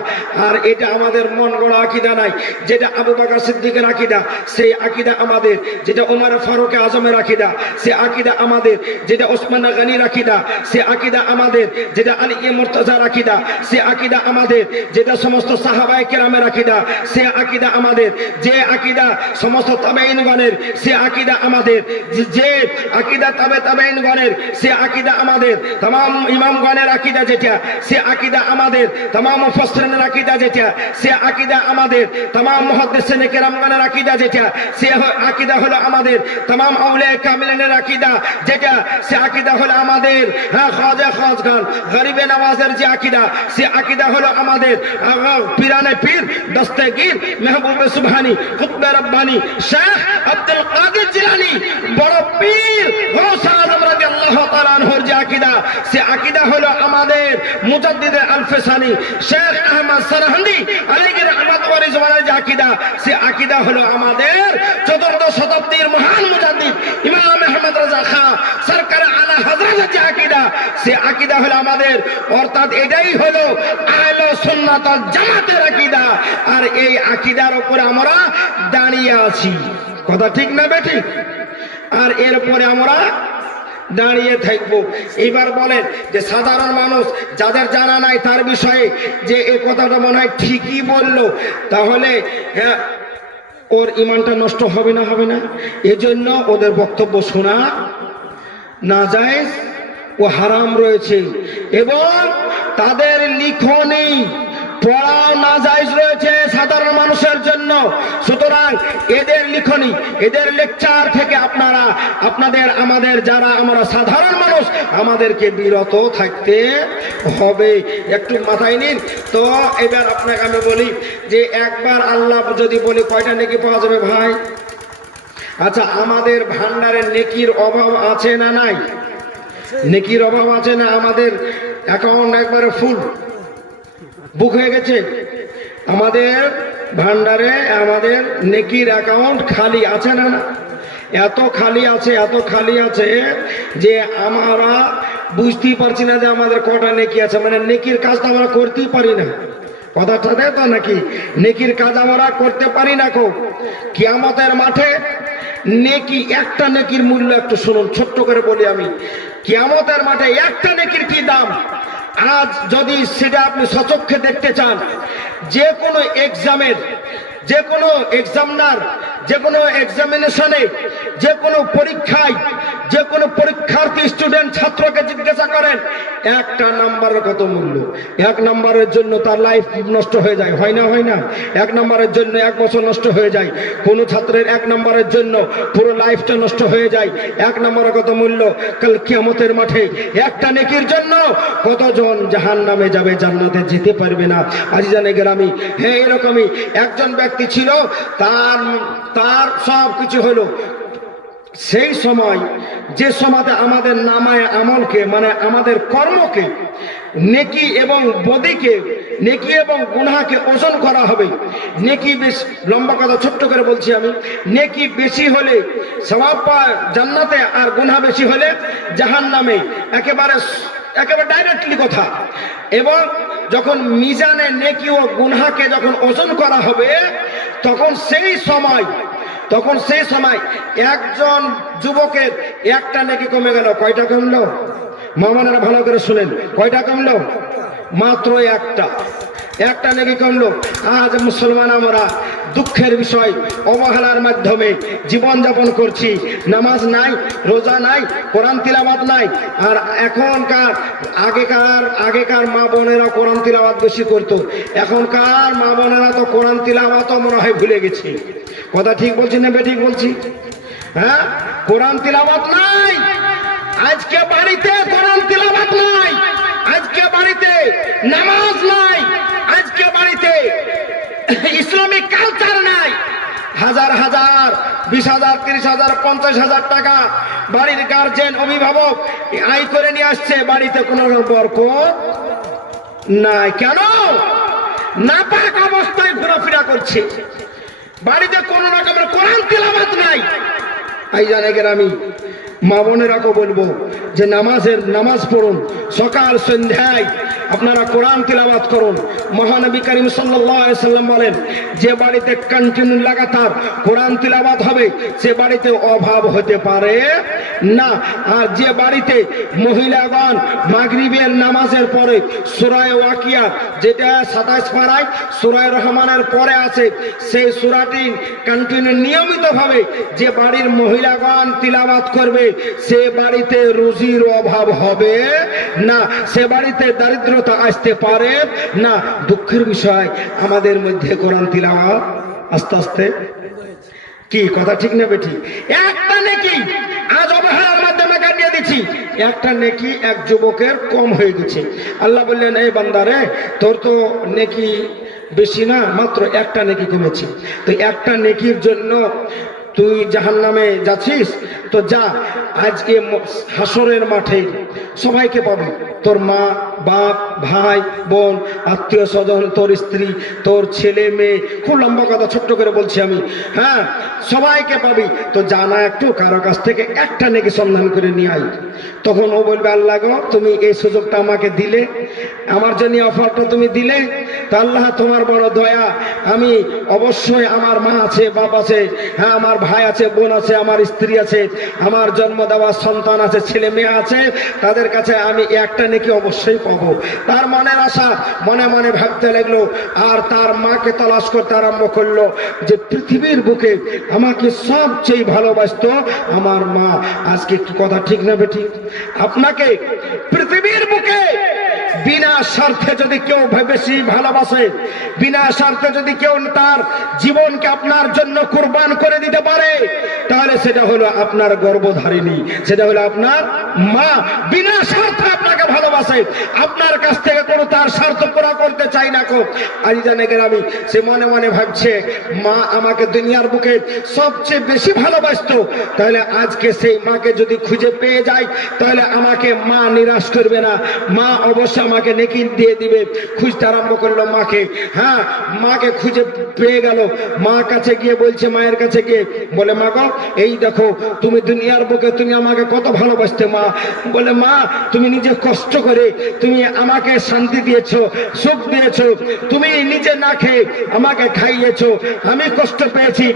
আর এটা আমাদের মন গড়া আকীদা নাই। যেটা আবু বকর সিদ্দিকের আকীদা সেই আকীদা আমাদের, যেটা ওমর ফারুক আজমের আকীদা সে আকীদা আমাদের, যেটা ওসমান গনির আকীদা সে আকীদা আমাদের, যেটা আলী মুর্তজার আকীদা সে আকীদা আমাদের, যেটা সমস্ত সাহাবায়ে কেরামের আকীদা সে আকীদা আমাদের, যে আকীদা সমস্ত তাবেঈনগণের সে আকীদা আমাদের, যে আকীদা তাবেঈনগণের সে আকীদা আমাদের, तमाम ইমাম গণের আকীদা যেটা সে আকীদা আমাদের, तमाम মুফাসসিরিনের আকীদা যেটা সে আকীদা আমাদের, तमाम মুহাদ্দিসিনে কেরামগণের আকীদা যেটা সে আকীদা হলো আমাদের, तमाम আউলিয়া কামিলিনের আকীদা যেটা সে আকীদা হলো আমাদের। হ্যাঁ, খাজা খাজগান গরিবে নওয়াজের যে আকীদা সে আকীদা হলো আমাদের। পীরানে পীর দস্তগীর মেহবুবে সুবহানী কুতবে রব্বানী শেখ আব্দুল কাদের জিলানী বড় পীর গৌস আযম রাদিয়াল্লাহু তাআলা আনহুর যে আকীদা সে আকীদা হলো আমাদের। মুজাদ্দিদ আল-ফিসানি শেখ আহমদ সরহন্দি আলাইহি রাহমাত ওয়া রিজওয়ানের যে আকীদা সে আকীদা হলো আমাদের। 14th শতাব্দীর মহান মুজাদ্দিদ ইমাম আহমদ রাজা খান সরকার আকীদা হলো আমাদের, অর্থাৎ এটাই হলো আহলে সুন্নাত ওয়াল জামাতের আকীদা। আর এই আকীদার উপরে আমরা দাঁড়িয়ে আছি। কথা ঠিক না বেঠিক? আর এরপরে আমরা দাঁড়িয়ে থাকবো। এবার বলেন যে সাধারণ মানুষ যাদের জানা নাই তার বিষয়ে যে এই কথাটা মনে হয় ঠিকই বললো, তাহলে ওর ঈমানটা নষ্ট হবে না? হবে না? এজন্য ওদের বক্তব্য শোনা নাজায়েজ ও হারাম রয়েছে, এবং তাদের লিখনি পড়াও নাজায়েজ রয়েছে সাধারণ মানুষের জন্য। সুতরাং এদের লিখনি, এদের লেকচার থেকে আপনারা আমাদের যারা আমরা সাধারণ মানুষ, আমাদেরকে বিরত থাকতে হবে। একটু মাথায় নিন তো। এবার আপনাকে আমি বলি যে একবার আল্লাহ যদি বলি কয়টা নেকি পাওয়া যাবে ভাই? আচ্ছা, আমাদের ভান্ডারে নেকির অভাব আছে না নাই? নেকির অভাব আছে না? আমাদের অ্যাকাউন্ট একবারে ফুল বুক হয়ে গেছে। আমাদের ভান্ডারে আমাদের নেকির অ্যাকাউন্ট খালি আছে না? এত খালি আছে, এত খালি আছে যে আমরা বুঝতেই পারছি না যে আমাদের কটা নেকি আছে। মানে নেকির কাজ তো আমরা করতেই পারি না। কথাটা তো নাকি? নেকির কাজ আমরা করতে পারি না। কিয়ামতের মাঠে নেকি, একটা নেকির মূল্য একটু শুনুন, ছোট্ট করে বলি আমি। কিয়ামতের মাঠে একটা নেকির কি দাম? আজ যদি সেটা আপনি সচক্ষে দেখতে চান, যে কোনো এক্সামের, যে কোনো এক্সামিনার, যে কোনো এক্সামিনেশনে, যে কোনো পরীক্ষায়, যে কোনো পরীক্ষার্থী স্টুডেন্ট ছাত্রকে জিজ্ঞাসা করেন একটা নাম্বারের কত মূল্য। এক নাম্বারের জন্য তার লাইফ নষ্ট হয়ে যায়, হয় না? হয় না? এক নাম্বারের জন্য 1 বছর নষ্ট হয়ে যায়। কোন ছাত্রের 1 নাম্বারের জন্য পুরো লাইফটা নষ্ট হয়ে যায়। 1 নাম্বারের কত মূল্য? কাল কিয়ামতের মাঠে একটা নেকির জন্য কতজন জাহান্নামে যাবে, জান্নাতে যেতে পারবে না। আজিজানে গ্রামী, হ্যাঁ এরকমই একজন ব্যক্তি ছিল, তার সব কিছু হলো। সেই সময়, যে সময়তে আমাদের নামায় আমলকে, মানে আমাদের কর্মকে, নেকি এবং বদিকে, নেকি এবং গুনাহকে ওজন করা হবে। নেকি বেশি, লম্বা কথা ছোট্ট করে বলছি আমি, নেকি বেশি হলে সওয়াব পায় জান্নাতে, আর গুনাহ বেশি হলে জাহান্নামে। একেবারে ডাইরেক্টলি কথা। এবং যখন মিজানে নেকি ও গুনাহকে যখন ওজন করা হবে, তখন সেই সময় একজন যুবকের একটা নেকি কমে গেল। কয়টা কমলো? মামানেরা ভালো করে শুনেন, কয়টা কমলো? মাত্র একটা নেকি কমলো। আজ মুসলমান আমরা দুঃখের বিষয়, অবহেলার মাধ্যমে জীবন যাপন করছি। নামাজ নাই, রোজা নাই, কোরআন তিলাওয়াত নাই। আর আগেকার মা বোনেরা কোরআন তিলাওয়াত বেশি করতো। এখনকার মা বোনেরা তো কোরআন তিলাওয়াতও মনে হয় ভুলে গেছি। কথা ঠিক বলছি না বেঠিক বলছি? হ্যাঁ, কোরআন তিলাওয়াত নাই। আজকে বাড়িতে কোরআন তিলাওয়াত নাই, আজকে বাড়িতে নামাজ নাই, আজকে বাড়িতে ইসলামিক কালচার নাই। হাজার হাজার, 20,000, 30,000, 50,000 টাকা বাড়ির গার্জেন, অভিভাবক আয় করে নিয়ে আসছে, বাড়িতে কোনো বরকত নাই। কেন? নাপাক অবস্থায় ঘোরাফেরা করছে, বাড়িতে কোনো রকমের কোরআন তিলাওয়াত নাই। আমি মা বোনেরাকে বলবো যে নামাজ পড়ুন, সকাল সন্ধ্যায় আপনারা কোরআন তিলাওয়াত করুন। মহানবী করিম সাল্লাল্লাহু আলাইহি সাল্লাম বলেন, যে বাড়িতে কন্টিনিউ লাগাতার কোরআন তিলাওয়াত হবে সে বাড়িতে অভাব হতে পারে না। আর যে বাড়িতে মহিলাগণ মাগরিবের নামাজের পরে সূরা ওয়াকিয়া, যেটা 27 পারায় সূরা রহমানের পরে আছে, সেই সূরাটি কন্টিনিউ নিয়মিতভাবে যে বাড়ির মহিলাগণ তিলাওয়াত করবে, সে বাড়িতে রুজির অভাব হবে না, সে বাড়িতে দারিদ্রতা আসতে পারে না। দুঃখের বিষয়, আমাদের মধ্যে কোরআন তিলাওয়াত আস্তে আস্তে, কি কথা ঠিক না বেঠিক? একটা নেকি আজ অবহেলার মাধ্যমে কাটিয়ে দিচ্ছি। একটা নেকি এক যুবকের কম হয়ে গেছে। আল্লাহ বললেন, এই বান্দারে, তোর তো নেকি বেশি না, মাত্র একটা নেকি কমেছে। তো একটা নেকির জন্য তুই জাহান্নামে যাচ্ছিস, তো যা, আজকে হাসরের মাঠে সবাইকে পাবি, তোর মা, বাপ, ভাই, বোন, আত্মীয় স্বজন, তোর স্ত্রী, তোর ছেলে মেয়ে, খুব লম্বা কথা ছোট্ট করে বলছি আমি, হ্যাঁ, সবাইকে পাবি। তো জানা একটু কারো কাছ থেকে একটা নেকি সন্ধান করে নিয়ে আই। তখন ও বলবে, আল্লাহ গো, তুমি এই সুযোগটা আমাকে দিলে, আমার জন্য অফারটা তুমি দিলে, তো আল্লাহ তোমার বড় দয়া। আমি অবশ্যই, আমার মা আছে, বাপ আছে, হ্যাঁ, আমার ভাই আছে, বোন আছে, আমার স্ত্রী আছে, আমার জন্ম দেওয়া সন্তান আছে, ছেলে মেয়ে আছে, তাদের কাছে আমি একটা নেকি অবশ্যই পাবো। তার মনের আশা মনে মনে ভাবতে লাগলো, আর তার মাকে তালাশ করতে আরম্ভ করলো যে পৃথিবীর বুকে আমাকে সবচেয়ে ভালোবাসতো আমার মা। আজকে একটু কথা ঠিক না বেটি? আপনাকে পৃথিবীর বুকে বিনা স্বার্থে যদি কেউ বেশি ভালোবাসে, বিনা স্বার্থে যদি কেউ তার জীবনকে আপনার জন্য কুরবান করে দিতে পারে, তাহলে সেটা হলো আপনার গর্ভধারিণী, সেটা হলো আপনার মা। বিনা স্বার্থে আপনাকে ভালোবাসে, আপনার কাছ থেকে কোনো তার স্বার্থ পুরা করতে চাই না কো। আজ জানে গ্রামে সে মনে মনে ভাবছে, মা আমাকে দুনিয়ার বুকে সবচেয়ে বেশি ভালোবাসতো, তাহলে আজকে সেই মাকে যদি খুঁজে পেয়ে যায়, তাহলে আমাকে মা নিরাশ করবে না, মা অবশ্যই আমাকে নেকি দিয়ে দিবে। খুঁজতে আরম্ভ করলো মাকে, হ্যাঁ, মাকে খুঁজে পেয়ে গেল। মা কাছে গিয়ে বলছে, মায়ের কাছে গিয়ে বলে, মা গো, এই দেখো তুমি দুনিয়ার বুকে তুমি আমাকে কত ভালোবাসতে মা। বলে, মা তুমি নিজে কষ্ট করে তুমি আমাকে শান্তি দিয়েছো, সুখ দিয়েছো, তুমি নিজে না খেয়ে আমাকে খাইয়েছো, আমি কষ্ট পেয়েছি,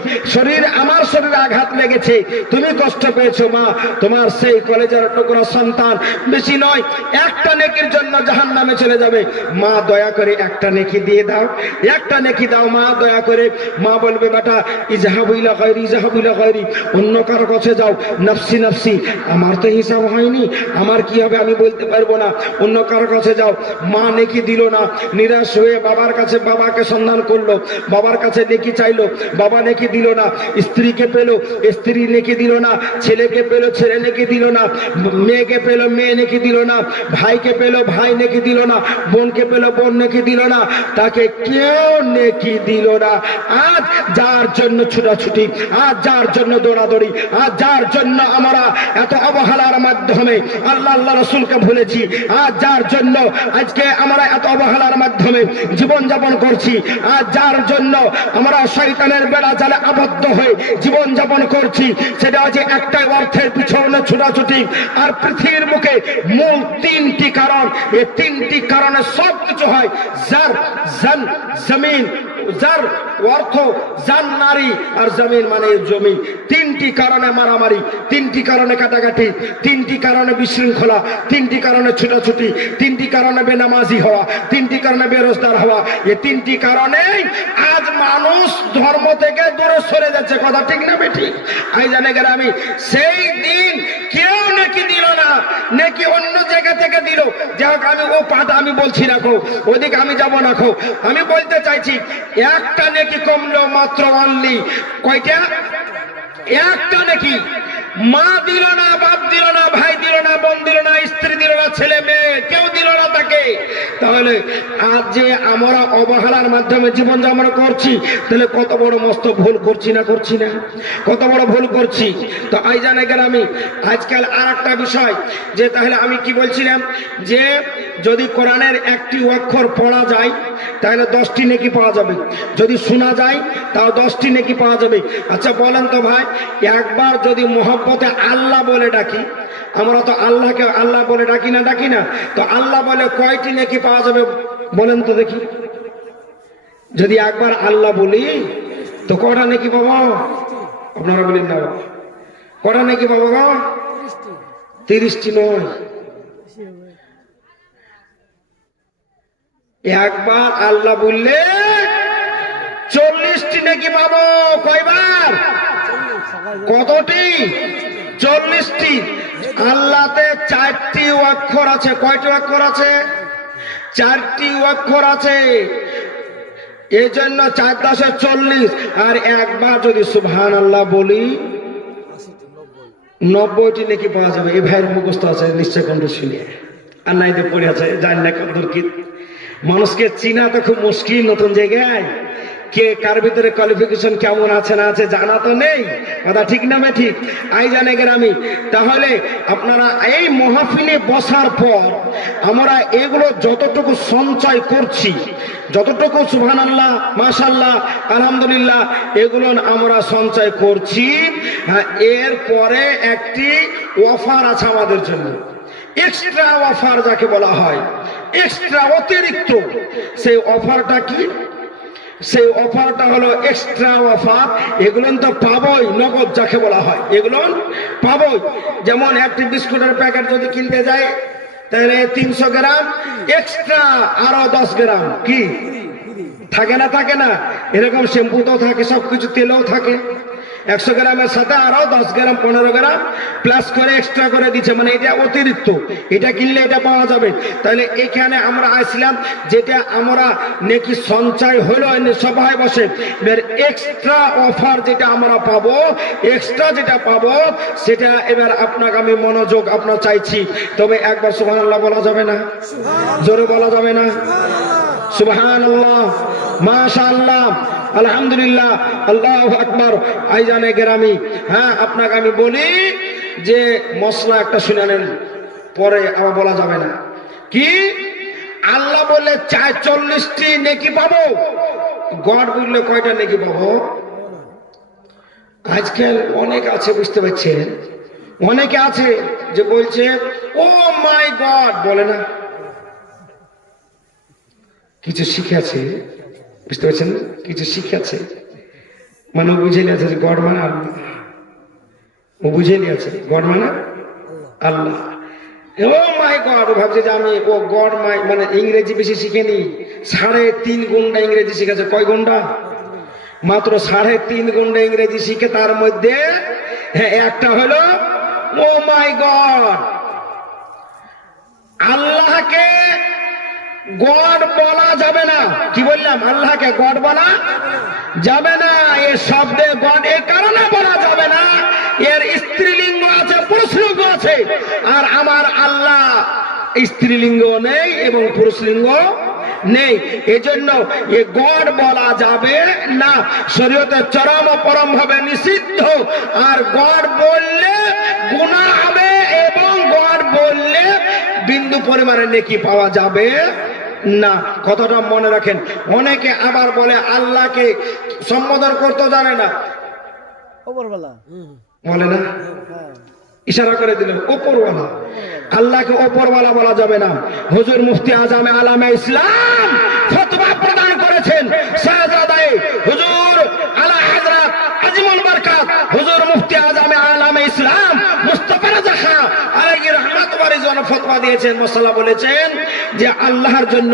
আমার শরীরে আঘাত লেগেছে, তুমি কষ্ট পেয়েছো মা। তোমার সেই কলেজের টুকরা সন্তান বেশি নয়, একটা নেকির জন্য জাহান্নামে চলে যাবে, মা দয়া করে একটা নেকি দিয়ে দাও, একটা নেকি দাও মা দয়া করে। মা বলবে, বেটা ইজাহাবু ইলা গায়রি, ইজাহাবু ইলা গায়রি, অন্য কারো কাছে যাও, নফসি নফসি, আমার তো হিসাব হয়নি, আমার কি হবে আমি বলতে পারবো না, অন্য কারো কাছে যাও। মা নেকি দিল না, নিরাশ হয়ে বাবার কাছে, বাবাকে সন্ধান করলো, বাবার কাছে নেকি চাইলো, বাবা নেকি দিল না। স্ত্রীকে পেল, স্ত্রী নেকি দিল না। ছেলেকে পেল, ছেলে নেকি দিল না। মেয়েকে পেল, মেয়ে নেকি দিল না। ভাইকে পেল, ভাই নেকি দিল না। বোনকে পেল, বোন নেকি দিল না। তাকে কেউ নেকি দিল না। আজ যার জন্য ছুটাছুটি, আজ যার জন্য দৌড়াদৌড়ি, আজ যার জন্য আমরা এত অবহেলার মাধ্যমে আল্লাহ রসুলকে ভুলেছি, আজ যার জন্য আজকে আমরা এত অবহেলার মাধ্যমে জীবন যাপন করছি, আজ যার জন্য আমরা শয়তানের বেড়া জালে আবদ্ধ হয়ে জীবন যাপন করছি, সেটা হচ্ছে একটাই, অর্থের পিছনে ছুটাছুটি। আর পৃথিবীর মুখে মূল তিনটি কারণ, এই তিনটি কারণে সবকিছু হয়। জার, জান, জমিন। জার অর্থ, জান নারী, আর জমিন মানে জমি। তিনটি কারণে মারামারি, তিনটি কারণে কাটাকাটি, তিনটি কারণে বিশৃঙ্খলা, তিনটি কারণে ছুটাছুটি, তিনটি কারণে বেনামাজি হওয়া, তিনটি কারণে বেরোজগার হওয়া। এই তিনটি কারণেই আজ মানুষ ধর্ম থেকে দূরে সরে যাচ্ছে। কথা ঠিক না বেটি? আই জানে গ্রামে সেই দিন কেউ নেকি দিল না, নেকি অন্য জায়গা থেকে দিল। যাই হোক, আমি ও পাটা আমি বলছি না খো, ওদিকে আমি যাব না খো। আমি বলতে চাইছি, একটা নেকি কমলো মাত্র অনলি কয়টা? একটা নেকি। মা দিল না, বাপ দিল না, ভাই দিল না, বোন দিল না, স্ত্রী দিল না, ছেলে মেয়ে কেউ দিল না তাকে। তাহলে আজ যে আমরা অবহেলার মাধ্যমে জীবন যাপন করছি, তাহলে কত বড় মস্ত ভুল করছি না, করছি না? কত বড় ভুল করছি। তো আই জানে গেলাম আজকাল আর একটা বিষয়, যে তাহলে আমি কি বলছিলাম, যে যদি কোরআনের একটি অক্ষর পড়া যায় তাহলে 10টি নেকি পাওয়া যাবে, যদি শোনা যায় তাও 10টি নেকি পাওয়া যাবে। আচ্ছা বলেন তো ভাই, একবার যদি মহব্বতে আল্লাহ বলে ডাকি, আমরা তো আল্লাহকে আল্লাহ বলে ডাকি না, ডাকি না? তো আল্লাহ বলে কয়টি নেকি পাওয়া যাবে বলেন তো দেখি? যদি একবার আল্লাহ বলি তো কটা নেকি পাবো? আপনারা বলেন না, কটা নেকি পাবো গো? 30টি নয়, একবার আল্লাহ বললে 40টি নাকি পাবো। কয়বার? কতটি? 40টি। আল্লাহতে 4টি অক্ষর আছে। কয়টি অক্ষর আছে? 4টি অক্ষর আছে। এই জন্য 4 10 40। আর একবার যদি সুবহানাল্লাহ বলি 90টি নাকি পাওয়া যাবে। এই ভাইয়ের মুখস্থ আছে নিশ্চয় কণ্ঠ শুনে, আর নাইতে পড়ে আছে, জানি না কত কি। মানুষকে চিনা তো খুব মুশকিল নতুন জায়গায়। কে কার ভিতরে কোয়ালিফিকেশন কেমন আছে না আছে জানা তো নেই, কথা ঠিক না ঠিক? আই জানে গ্রামী। তাহলে আপনারা এই মাহফিলে বসার পর আমরা এগুলো যতটুকু সঞ্চয় করছি, যতটুকু সুবহানাল্লাহ মাশাআল্লাহ আলহামদুলিল্লাহ এগুলো আমরা সঞ্চয় করছি, এরপরে একটি অফার আছে আমাদের জন্য, এক্সট্রা অফার যাকে বলা হয়, এক্সট্রা অতিরিক্ত। সেই অফারটা কি? সেই অফারটা হলো এক্সট্রা অফার। এগুলো তো পাবোই, নগদ যাকে বলা হয়, এগুলো পাবোই। যেমন একটি বিস্কুটের প্যাকেট যদি কিনতে যায় তাহলে 300 গ্রাম এক্সট্রা আরো 10 গ্রাম কি থাকে না? থাকে না? এরকম শ্যাম্পুতেও থাকে, সবকিছু তেলেও থাকে। 100 গ্রামের সাথে আরো 10 গ্রাম 15 গ্রাম প্লাস করে এক্সট্রা করে দিচ্ছে, মানে এটা অতিরিক্ত, এটা কিনলে এটা পাওয়া যাবে। তাহলে এখানে আমরা আসলাম, যেটা আমরা নাকি সঞ্চয় হলো সবাই বসে, এক্সট্রা অফার যেটা আমরা পাবো, এক্সট্রা যেটা পাবো সেটা এবার আপনাকে আমি মনোযোগ আপনার চাইছি। তবে একবার সুবহানাল্লাহ বলা যাবে না? জোরে বলা যাবে না? সুবহানাল্লাহ মাশাআল্লাহ আলহামদুলিল্লাহ আল্লাহু আকবার। আইজানে গ্রামী, হ্যাঁ আপনাকে আমি বলি যে মশলা একটা শুনে নেন, পরে আবার বলা যাবে না। কি আল্লাহ বললে 40টি নেকি পাবো, গড বললে কয়টা নেকি পাবো? আজকাল অনেক আছে, বুঝতে পারছেন, অনেকে আছে যে বলছে ও মাই গড, বলে না, কিছু শিখেছে, বুঝতে পারছেন, কিছু শিখেছে, মানে বুঝে নিয়েছে যে গড মানে আল্লাহ, ও বুঝে নিয়েছে গড মানে আল্লাহ। ও মাই গড, ভাবছে যে আমি ও গড মাই, মানে ইংরেজি বেশি শিখেনি, 3.5 ঘন্টা ইংরেজি শিখেছে। কয় ঘন্টা? মাত্র 3.5 ঘন্টা ইংরেজি শিখে তার মধ্যে একটা হলো ও মাই গড। আল্লাহকে গড বলা যাবে না। কি বললাম? আল্লাহকে গড বলা যাবে না। এর শব্দে গড এই কারণে বলা যাবে না, এর স্ত্রীলিঙ্গ আছে, পুরুষলিঙ্গ আছে, আর আমার আল্লাহ স্ত্রীলিঙ্গ নেই এবং পুরুষলিঙ্গ নেই, এজন্য এ গড বলা যাবে না। শরীয়তে চরম পরম ভাবে নিষিদ্ধ। আর গড বললে গুনাহ হবে এবং গড বললে বিন্দু পরিমাণে নেকি পাওয়া যাবে না। কথাটা মনে রাখেন। অনেকে আবার বলে আল্লাহকে সম্বোধন করতে জানে না, বলে না, ইশারা করে দিলেন ওপরওয়ালা। আল্লাহকে ওপরওয়ালা বলা যাবে না। হুজুর মুফতি আজম আলামে ইসলাম ফতোয়া প্রদান করেছেন, শাহজাদায়ে হুজুর আলা হযরত আজিমুল বরকত হুজুর মুফতি আজম আলামে ইসলাম মুস্তাফা রাজা খান আলাইহি রাহমাত ওয়া রিজওয়ান ফতোয়া দিয়েছেন, মশলা বলেছেন যে আল্লাহর জন্য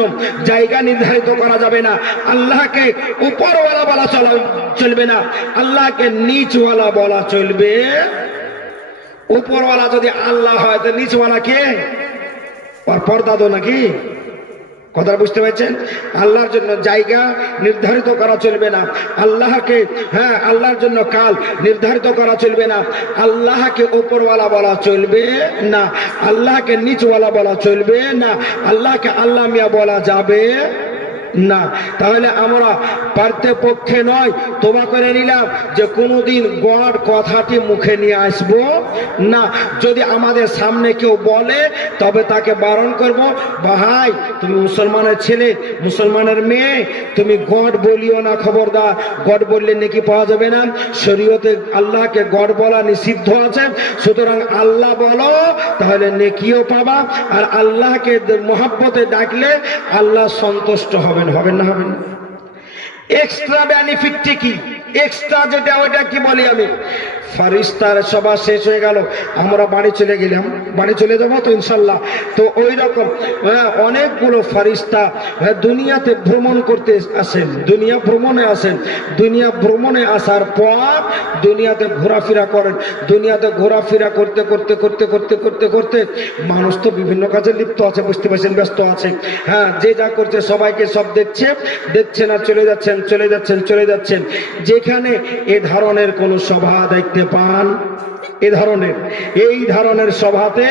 জায়গা নির্ধারিত করা যাবে না, আল্লাহকে উপরওয়ালা বলা চলবে না, আল্লাহকে নিচওয়ালা বলা চলবে। উপরওয়ালা যদি আল্লাহ হয় তো নিচওয়ালা কে? পর্দা দো নাকি? কথা বুঝতে পারছেন? আল্লাহর জন্য জায়গা নির্ধারিত করা চলবে না, আল্লাহকে আল্লাহর জন্য কাল নির্ধারিত করা চলবে না, আল্লাহকে উপরওয়ালা বলা চলবে না, আল্লাহকে নিচওয়ালা বলা চলবে না, আল্লাহকে আল্লাহ মিয়া বলা যাবে না। তাহলে আমরা পারতে পক্ষে নয়, তোবা করে নিলাম যে কোনোদিন গড কথাটি মুখে নিয়ে আসবো না। যদি আমাদের সামনে কেউ বলে তবে তাকে বারণ করব, ভাই তুমি মুসলমানের ছেলে, মুসলমানের মেয়ে, তুমি গড বলিও না, খবরদার। গড বললে নাকি পাওয়া যাবে না, শরীয়তে আল্লাহকে গড বলা নিষিদ্ধ আছে। সুতরাং আল্লাহ বলো, তাহলে নেকিও পাবা, আর আল্লাহকে মহব্বতে ডাকলে আল্লাহ সন্তুষ্ট হবেন। হবেন না? হবেন না? এক্সট্রা বেনিফিটটি কি? এক্সট্রা যেটা ওইটা কি বলি আমি? ফারিস্তার সভা শেষ হয়ে গেল, আমরা বাড়ি চলে গেলাম, বাড়ি চলে যাবো তো ইনশাল্লাহ। তো ওই রকম অনেকগুলো ফারিস্তা দুনিয়াতে ভ্রমণ করতে আসেন, দুনিয়া ভ্রমণে আসেন। দুনিয়া ভ্রমণে আসার পর দুনিয়াতে ঘোরাফেরা করেন। দুনিয়াতে ঘোরাফেরা করতে করতে করতে করতে করতে করতে মানুষ তো বিভিন্ন কাজে লিপ্ত আছে, বুঝতে পারছেন, ব্যস্ত আছে। যে যা করছে সবাইকে সব দেখছেন আর চলে যাচ্ছেন, চলে যাচ্ছেন, চলে যাচ্ছেন। যেখানে এ ধরনের কোনো সভা দেখতে দেখতে পান এই ধরনের সভাতে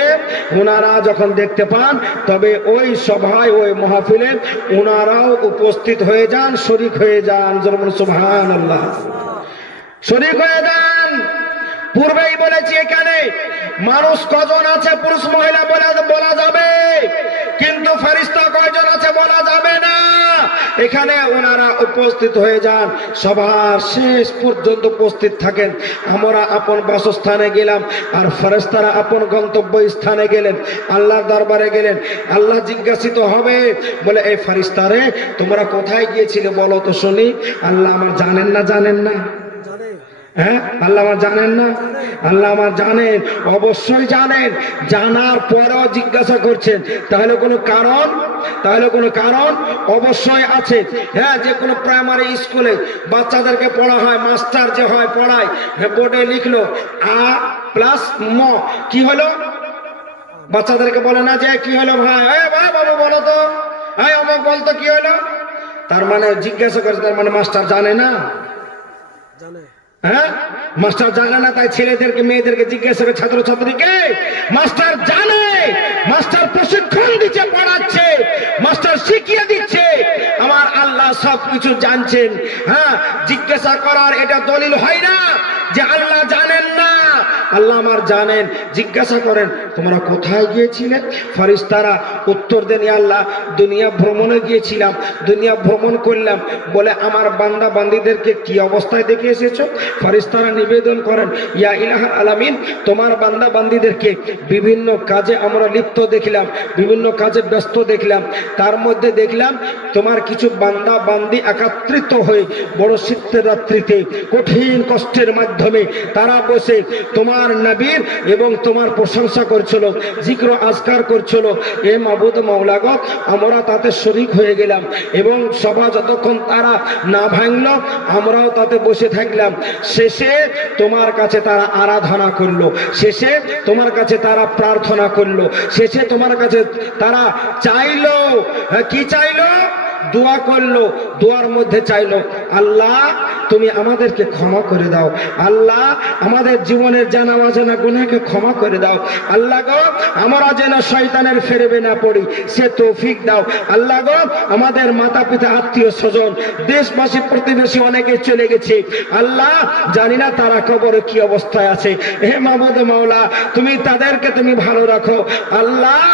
ওনারা যখন দেখতে পান, তবে ওই সভায় ওই মাহফিলে ওনারাও উপস্থিত হয়ে যান, শরীক হয়ে যান। সুবহানাল্লাহ, শরীক হয়ে যান। পূর্বেই বলেছি এখানে মানুষ কজন আছে পুরুষ মহিলা বলা যাবে, কিন্তু ফেরেশতা কয়জন আছে বলা যাবে না। এখানে ওনারা উপস্থিত হয়ে যান, সবার শেষ পর্যন্ত উপস্থিত থাকেন। আমরা আপন বাসস্থানে গেলাম, আর ফেরেশতারা আপন গন্তব্য স্থানে গেলেন, আল্লাহর দরবারে গেলেন। আল্লাহ জিজ্ঞাসিত হবে, বলে এই ফেরেশতারে তোমরা কোথায় গিয়েছিলে বলো তো শুনি। আল্লাহ আমার জানেন না? হ্যাঁ, আল্লাহ আমার জানেন না? আল্লাহ আমার জানেন, অবশ্যই জানেন। জানার পরেও জিজ্ঞাসা করছেন, তাহলে কোনো কারণ অবশ্যই আছে। হ্যাঁ, যে কোনো প্রাইমারি স্কুলে বাচ্চাদেরকে পড়া হয়, মাস্টার যে হয় পড়ায়, বোর্ডে লিখলো আ প্লাস ম, কি হলো? বাচ্চাদেরকে বলে না যে কি হলো ভাই, ভাই বাবু বলো তো, অমুক বলতো কি হলো। তার মানে জিজ্ঞাসা করছে, তার মানে মাস্টার জানে না। হ্যাঁ, মাস্টার জানে না, তাই ছেলেদেরকে মেয়েদেরকে জিজ্ঞাসা করে ছাত্রছাত্রীকে। মাস্টার জানে, মাস্টার প্রশিক্ষণ দিচ্ছে, পড়াচ্ছে, মাস্টার শিখিয়ে দিচ্ছে। আমার আল্লাহ সবকিছু জানছেন। হ্যাঁ, জিজ্ঞাসা করার এটা দলিল হয় না যে আল্লাহ জানেন না। আল্লাহ আমার জানেন। জিজ্ঞাসা করেন তোমরা কোথায় গিয়েছিলে? ফেরেশতারা উত্তর দেন, আল্লাহ দুনিয়া ভ্রমণে গিয়েছিলাম, দুনিয়া ভ্রমণ করলাম। বলে আমার বান্দা বান্দীদেরকে কি অবস্থায় দেখে এসেছো? ফেরেশতারা নিবেদন করেন, ইয়া ইলাহাল আলামিন, তোমার বান্দা বান্দীদেরকে বিভিন্ন কাজে আমরা লিপ্ত দেখলাম, বিভিন্ন কাজে ব্যস্ত দেখলাম। তার মধ্যে দেখলাম তোমার কিছু বান্দা বান্দি একত্রিত হয়ে বড় শীতের রাত্রিতে কঠিন কষ্টের মাধ্যমে তারা বসে তোমার নবীর এবং তোমার প্রশংসা করছিল, জিক্র আজকার করছিল। এ মাবুদ মাওলা গো, আমরা তাতে শরীক হয়ে গেলাম, এবং সভা যতক্ষণ তারা না ভাঙলো আমরাও তাতে বসে থাকলাম। শেষে তোমার কাছে তারা আরাধনা করলো, শেষে তোমার কাছে তারা প্রার্থনা করলো, শেষে তোমার কাছে তারা চাইলো। কি চাইলো? দোয়া করলো। দোয়ার মধ্যে চাইলো, আল্লাহ তুমি আমাদেরকে ক্ষমা করে দাও, আল্লাহ আমাদের জীবনের জানা অজানা গুনাহকে ক্ষমা করে দাও, আল্লাহ গো আমরা যেন শয়তানের ফেরেবে না পড়ি সে তৌফিক দাও, আল্লাহ গো আমাদের মাতা পিতা আত্মীয় স্বজন দেশবাসী প্রতিবেশী অনেকে চলে গেছে, আল্লাহ জানি না তারা কবরে কি অবস্থায় আছে। হে মাবুদ মাওলা, তুমি তাদেরকে তুমি ভালো রাখো। আল্লাহ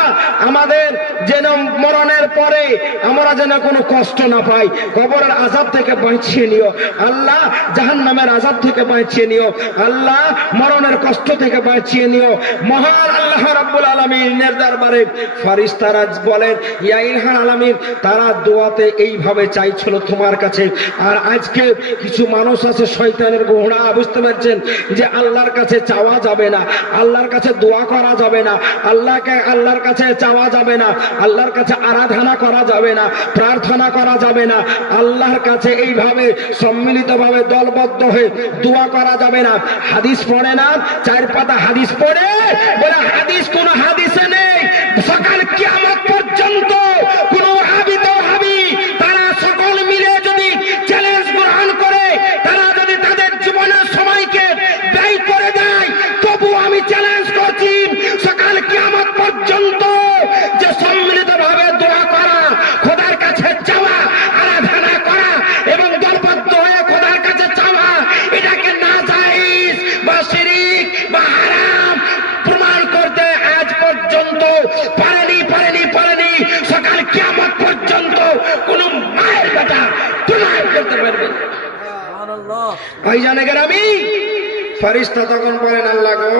আমাদের যেন মরণের পরে আমরা যেন কোনো কষ্ট না পাই, কবরের আযাব থেকে বাঁচিয়ে নিও আল্লাহ, জাহান্নামের আযাব থেকে বাঁচিয়ে নিও আল্লাহ, মরণের কষ্ট থেকে বাঁচিয়ে নিও। মহান আল্লাহ রাব্বুল আলামিনের দরবারে ফেরেশতারা বলেন, ইয়া ইলাহাল আলামিন, তারা দোয়াতে এইভাবে চাইছিল তোমার কাছে। আর আজকে কিছু মানুষ আছে শয়তানের গোহড়া, বুঝতে পারছেন যে আল্লাহর কাছে চাওয়া যাবে না, আল্লাহর কাছে দোয়া করা যাবে না, আল্লাহর কাছে চাওয়া যাবে না, আল্লাহর কাছে আরাধনা করা যাবে না, প্রার্থনা করা যাবে না, আল্লাহর কাছে এইভাবে সম্মিলিতভাবে দলবদ্ধ হয়ে দোয়া করা যাবে না। হাদিস পড়ে না, 4 পাতা হাদিস পড়ে, বলে হাদিস কোন হাদিসে নেই সকাল কিয়ামত পর্যন্ত কোন ওয়াহাবি তাওহাবি তারা সকল মিলে যদি চ্যালেঞ্জ গ্রহণ করে, তারা যদি তাদের জীবনের সময়কে ব্যয় করে দেয়, তবু আমি চ্যালেঞ্জ করছি সকাল কিয়ামত পর্যন্ত যে সম্মিলিতভাবে দোয়া করা, খোদার কাছে চাওয়া, আরাধনা করা এবং দলবদ্ধ হয়ে খোদার কাছে চাওয়া, এটাকে নাজায়েজ বা শিরক বা হারাম প্রমাণ করতে আজ পর্যন্ত পারেনি সকাল কিয়ামত পর্যন্ত কোন মায়ের বেটা প্রমাণ করতে পারবে না। সুবহানাল্লাহ। ভাইজান গ্রামী, ফেরেশতা তখন বলেন, আল্লাহ গো,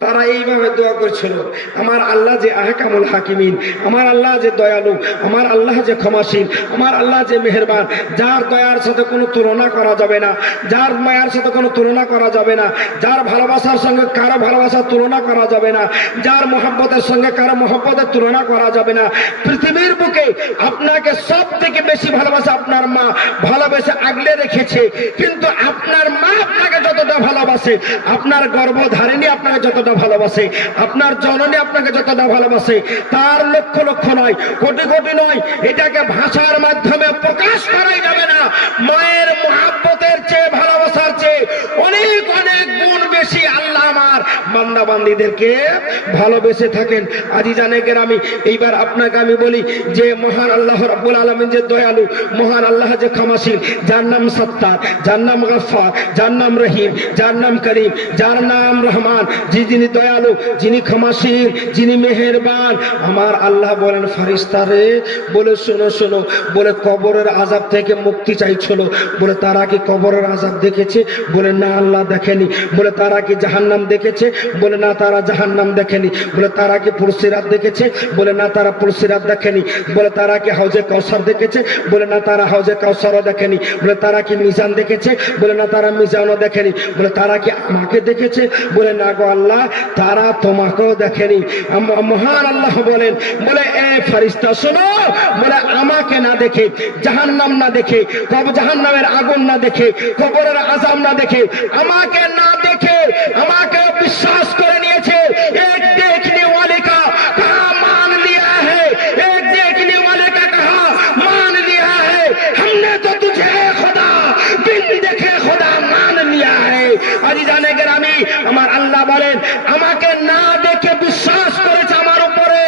তারা এইভাবে দোয়া করছিল, আমার আল্লাহ যে আহকামুল হাকিমিন, আমার আল্লাহ যে দয়ালু, আমার আল্লাহ যে ক্ষমাশীল, আমার আল্লাহ যে মেহেরবান, যার দয়ার সাথে কোনো তুলনা করা যাবে না, যার মায়ার সাথে কোনো তুলনা করা যাবে না, যার ভালোবাসার সঙ্গে কারো ভালোবাসার তুলনা করা যাবে না, যার মহব্বতের সঙ্গে কারো মহব্বতের তুলনা করা যাবে না। পৃথিবীর বুকে আপনাকে সব থেকে বেশি ভালোবাসা আপনার মা ভালোবেসে আগলে রেখেছে, কিন্তু আপনার মা আপনাকে যতটা ভালোবাসে, আপনার গর্ভধারিণী আপনাকে যতটা যতটা ভালোবাসে, আপনার জননী আপনাকে যতটা ভালোবাসে, তার লক্ষ লক্ষ নয়, কোটি কোটি নয়, এটাকে ভাষার মাধ্যমে প্রকাশ করাই যাবে না। মায়ের মহাব্বতের চেয়ে, ভালোবাসার চেয়ে অনেক অনেক গুণ বেশি আল্লাহ আমার বান্দা বান্দীদেরকে ভালোবেসে থাকেন। আজিজানে কেরামি, এইবার আপনাকে আমি বলি যে মহান আল্লাহ রাব্বুল আলামিন যে দয়ালু, মহান আল্লাহ যে ক্ষমাশীল, যার নাম সত্তার, যার নাম গফফার, যার নাম রহিম, যার নাম করিম, যার নাম রহমান, যিনি দয়ালু, যিনি ক্ষমাশীল, যিনি মেহেরবান, আমার আল্লাহ বলেন ফারিস্তারে, বলে শোনো শোনো, বলে কবরের আযাব থেকে মুক্তি চাইছিল, বলে তারা কি কবরের আযাব দেখেছে? বলে না আল্লাহ দেখেনি। বলে তারা কি জাহান্নাম দেখেছে? বলে না তারা জাহান্নাম দেখেনি। বলে তারা কি পুলসিরাত দেখেছে? বলে না তারা পুলসিরাত দেখেনি। বলে তারা কি হাউজে কাউসার দেখেছে? বলে না তারা হাউজে কাউসারও দেখেনি। বলে তারা কি মিজান দেখেছে? বলে না তারা মিজানও দেখেনি। বলে তারা কি আমাকে দেখেছে? বলে না গো আল্লাহ, তারা তোমাকেও দেখেনি। মহান আল্লাহ বলেন, বলে এ ফেরেশতা শোনো, বলে আমাকে না দেখে, জাহান্নাম না দেখে, জাহান্নামের আগুন না দেখে, কবরের আযাব না দেখে, আমাকে না দেখে আমাকে বিশ্বাস করে নিয়েছে। এক দেখনে वाले का कहा मान लिया है, एक देखने वाले का कहा मान लिया है, हमने तो तुझे खुदा बिन देखे खुदा मान लिया है। আজিজানে কেরামি, আমার আল্লাহ বলেন আমাকে না দেখে বিশ্বাস করেছে আমার উপরে,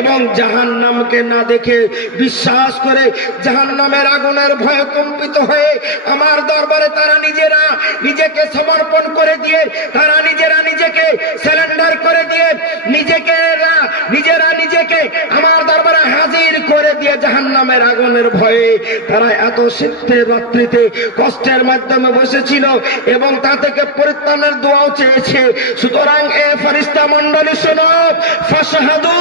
এবং জাহান্নামকে না দেখে বিশ্বাস করে জাহান্নামের আগুনের ভয়ে কম্পিত হয়ে আমার দরবারে তারা নিজেরা নিজেকে সমর্পণ করে দিয়ে, তারা নিজেরা নিজেকে সারেন্ডার করে দিয়ে, নিজেরা নিজেকে আমার দরবারে হাজির করে দিয়ে জাহান্নামের আগুনের ভয়ে তারা এত শীতের রাত্রিতে কষ্টের মাধ্যমে বসেছিল এবং তা থেকে পরিত্রাণের দোয়াও চেয়েছে। সুতরাং এ ফেরেশতা মণ্ডলী শোনো, ফাশহাদু,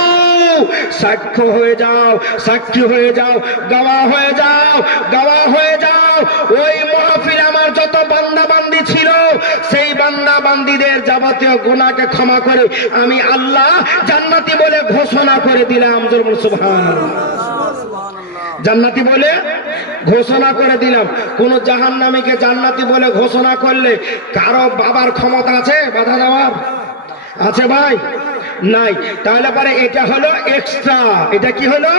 সাক্ষ্য হয়ে যাও, সাক্ষী হয়ে যাও, গাওয়া হয়ে যাও, গাওয়া হয়ে যাও। ওই মাহফিলে আমার যত বান্দা বান্দি ছিল, সেই বান্দা বান্দিদের যাবতীয় গুনাহকে ক্ষমা করে আমি আল্লাহ জান্নাতি বলে ঘোষণা করে দিলাম। সুবহানাল্লাহ, জান্নাতি বলে ঘোষণা করে দিলাম। কোন জাহান্নামীকে জান্নাতি বলে ঘোষণা করলে কারো বাবার ক্ষমতা আছে বাধা দেওয়ার? আছে ভাই? নাই। তাহলে পরে এটা হলো এক্সট্রা, এটা কি হলো?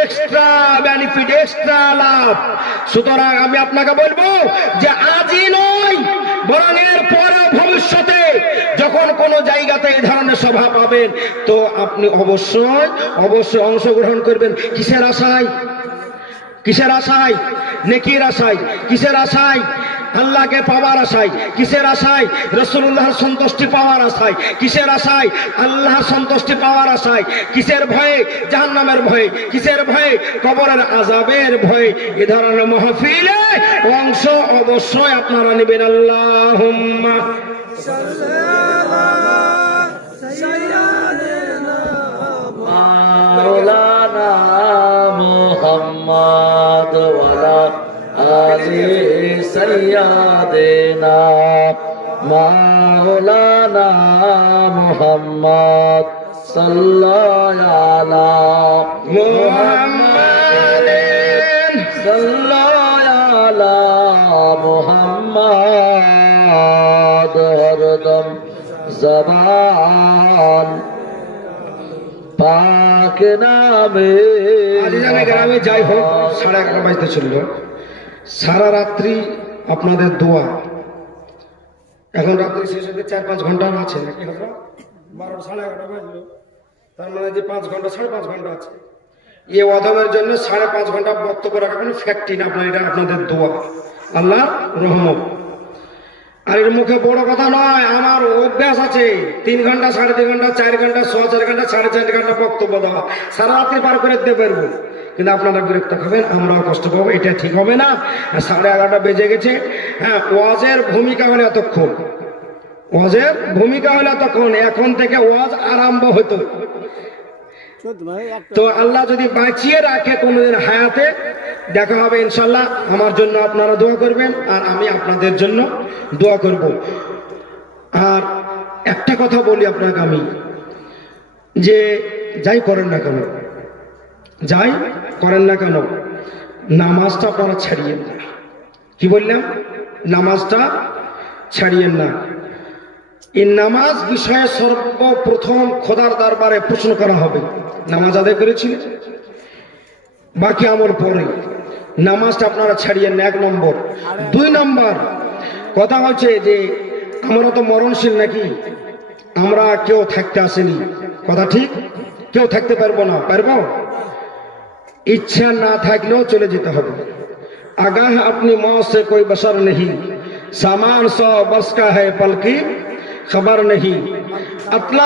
এক্সট্রা বেনিফিট, এক্সট্রা লাভ। সুতরাং আমি আপনাকে বলবো যে আজই নয়, বরং এর পরে ভবিষ্যতে যখন কোন জায়গাতে এই ধরনের সভা পাবেন, তো আপনি অবশ্যই অবশ্যই অংশগ্রহণ করবেন। কিসের আশায়? কিসের আশায়? নেকির আশায়। কিসের আশায়? আল্লাহকে পাওয়ার আশায়। কিসের আশায়? রাসূলুল্লাহর সন্তুষ্টি পাওয়ার আশায়। কিসের আশায়? আল্লাহর সন্তুষ্টি পাওয়ার আশায়। কিসের ভয়ে? জাহান্নামের ভয়ে। কিসের ভয়ে? কবরের আযাবের ভয়ে। এ ধরনের মাহফিলে অংশ অবশ্যই আপনারা নেবেন। আল্লাহুম্মা সাল্লি আলা সাইয়্যিদিনা মাওলানা মুহাম্মদ ওয়া আলা আলি সাইয়্যিদিনা মাওলানা মুহাম্মদ সাল্লাল্লাহু আলা মুহাম্মাদিন সাল্লাল্লাহু আলা মুহাম্মদ হরদম জবান পাক নামে। আজিজানে কেরামি, যাই হোক 11:30 বাজতে চলল। সারা রাত্রি আপনাদের দোয়া, এখন রাত্রি শেষ হতে 4-5 ঘন্টা আছে নাকি? 12 সাড়ে 11 বাজলো, তার মানে যে 5 ঘন্টা 5.5 ঘন্টা আছে। এ ওয়াদামের জন্য 5.5 ঘন্টা বক্তব্য রাখা কোনো ফ্যাক্টই না। আপনার এটা আপনাদের দোয়া, আল্লাহ রহমত। আর এর মুখে বড় কথা নয়, আমার অভ্যাস আছে 3 ঘন্টা 3.5 ঘন্টা 4 ঘন্টা 4.5 ঘন্টা 4.5 ঘন্টা বক্তব্য দেওয়া, সারা রাত্রি পার করে দিতে পারবো। কিন্তু আপনারা বিরক্ত খাবেন, আমরাও কষ্ট পাবো, এটা ঠিক হবে না। 11:30 বেজে গেছে। হ্যাঁ, ওয়াজের ভূমিকা হলে এতক্ষণ, ওয়াজের ভূমিকা হলে এতক্ষণ, এখন থেকে ওয়াজ আরম্ভ হতো। তো আল্লাহ যদি বাঁচিয়ে রাখে কোনদিন হায়াতে, দেখা হবে ইনশাল্লাহ। আমার জন্য আপনারা দোয়া করবেন আর আমি আপনাদের জন্য দোয়া করব। আর একটা কথা বলি আপনাকে আমি, যে যাই করেন না কেন, যাই করেন না কেন, নামাজটা আপনারা ছাড়িয়েন না। কি বললাম? নামাজটা ছাড়িয়েন না। এই নামাজ বিষয়ে সর্বপ্রথম খোদার দরবারে প্রশ্ন করা হবে। নামাজ আদায় করেছিলেন, বাকি আমল পরে। নামাজটা আপনারা ছাড়িয়েন না, 1 নম্বর। 2 নম্বর কথা হচ্ছে যে আমরা তো মরণশীল নাকি, আমরা কেউ থাকতে আসেনি, কথা ঠিক? কেউ থাকতে পারবো না, পারবো? ইচ্ছা না থাকলেও চলে যেতে হবে। আগাহ আপনি মौत से कोई बसर नहीं, सामान 100 बस का है पल की खबर नहीं। अतला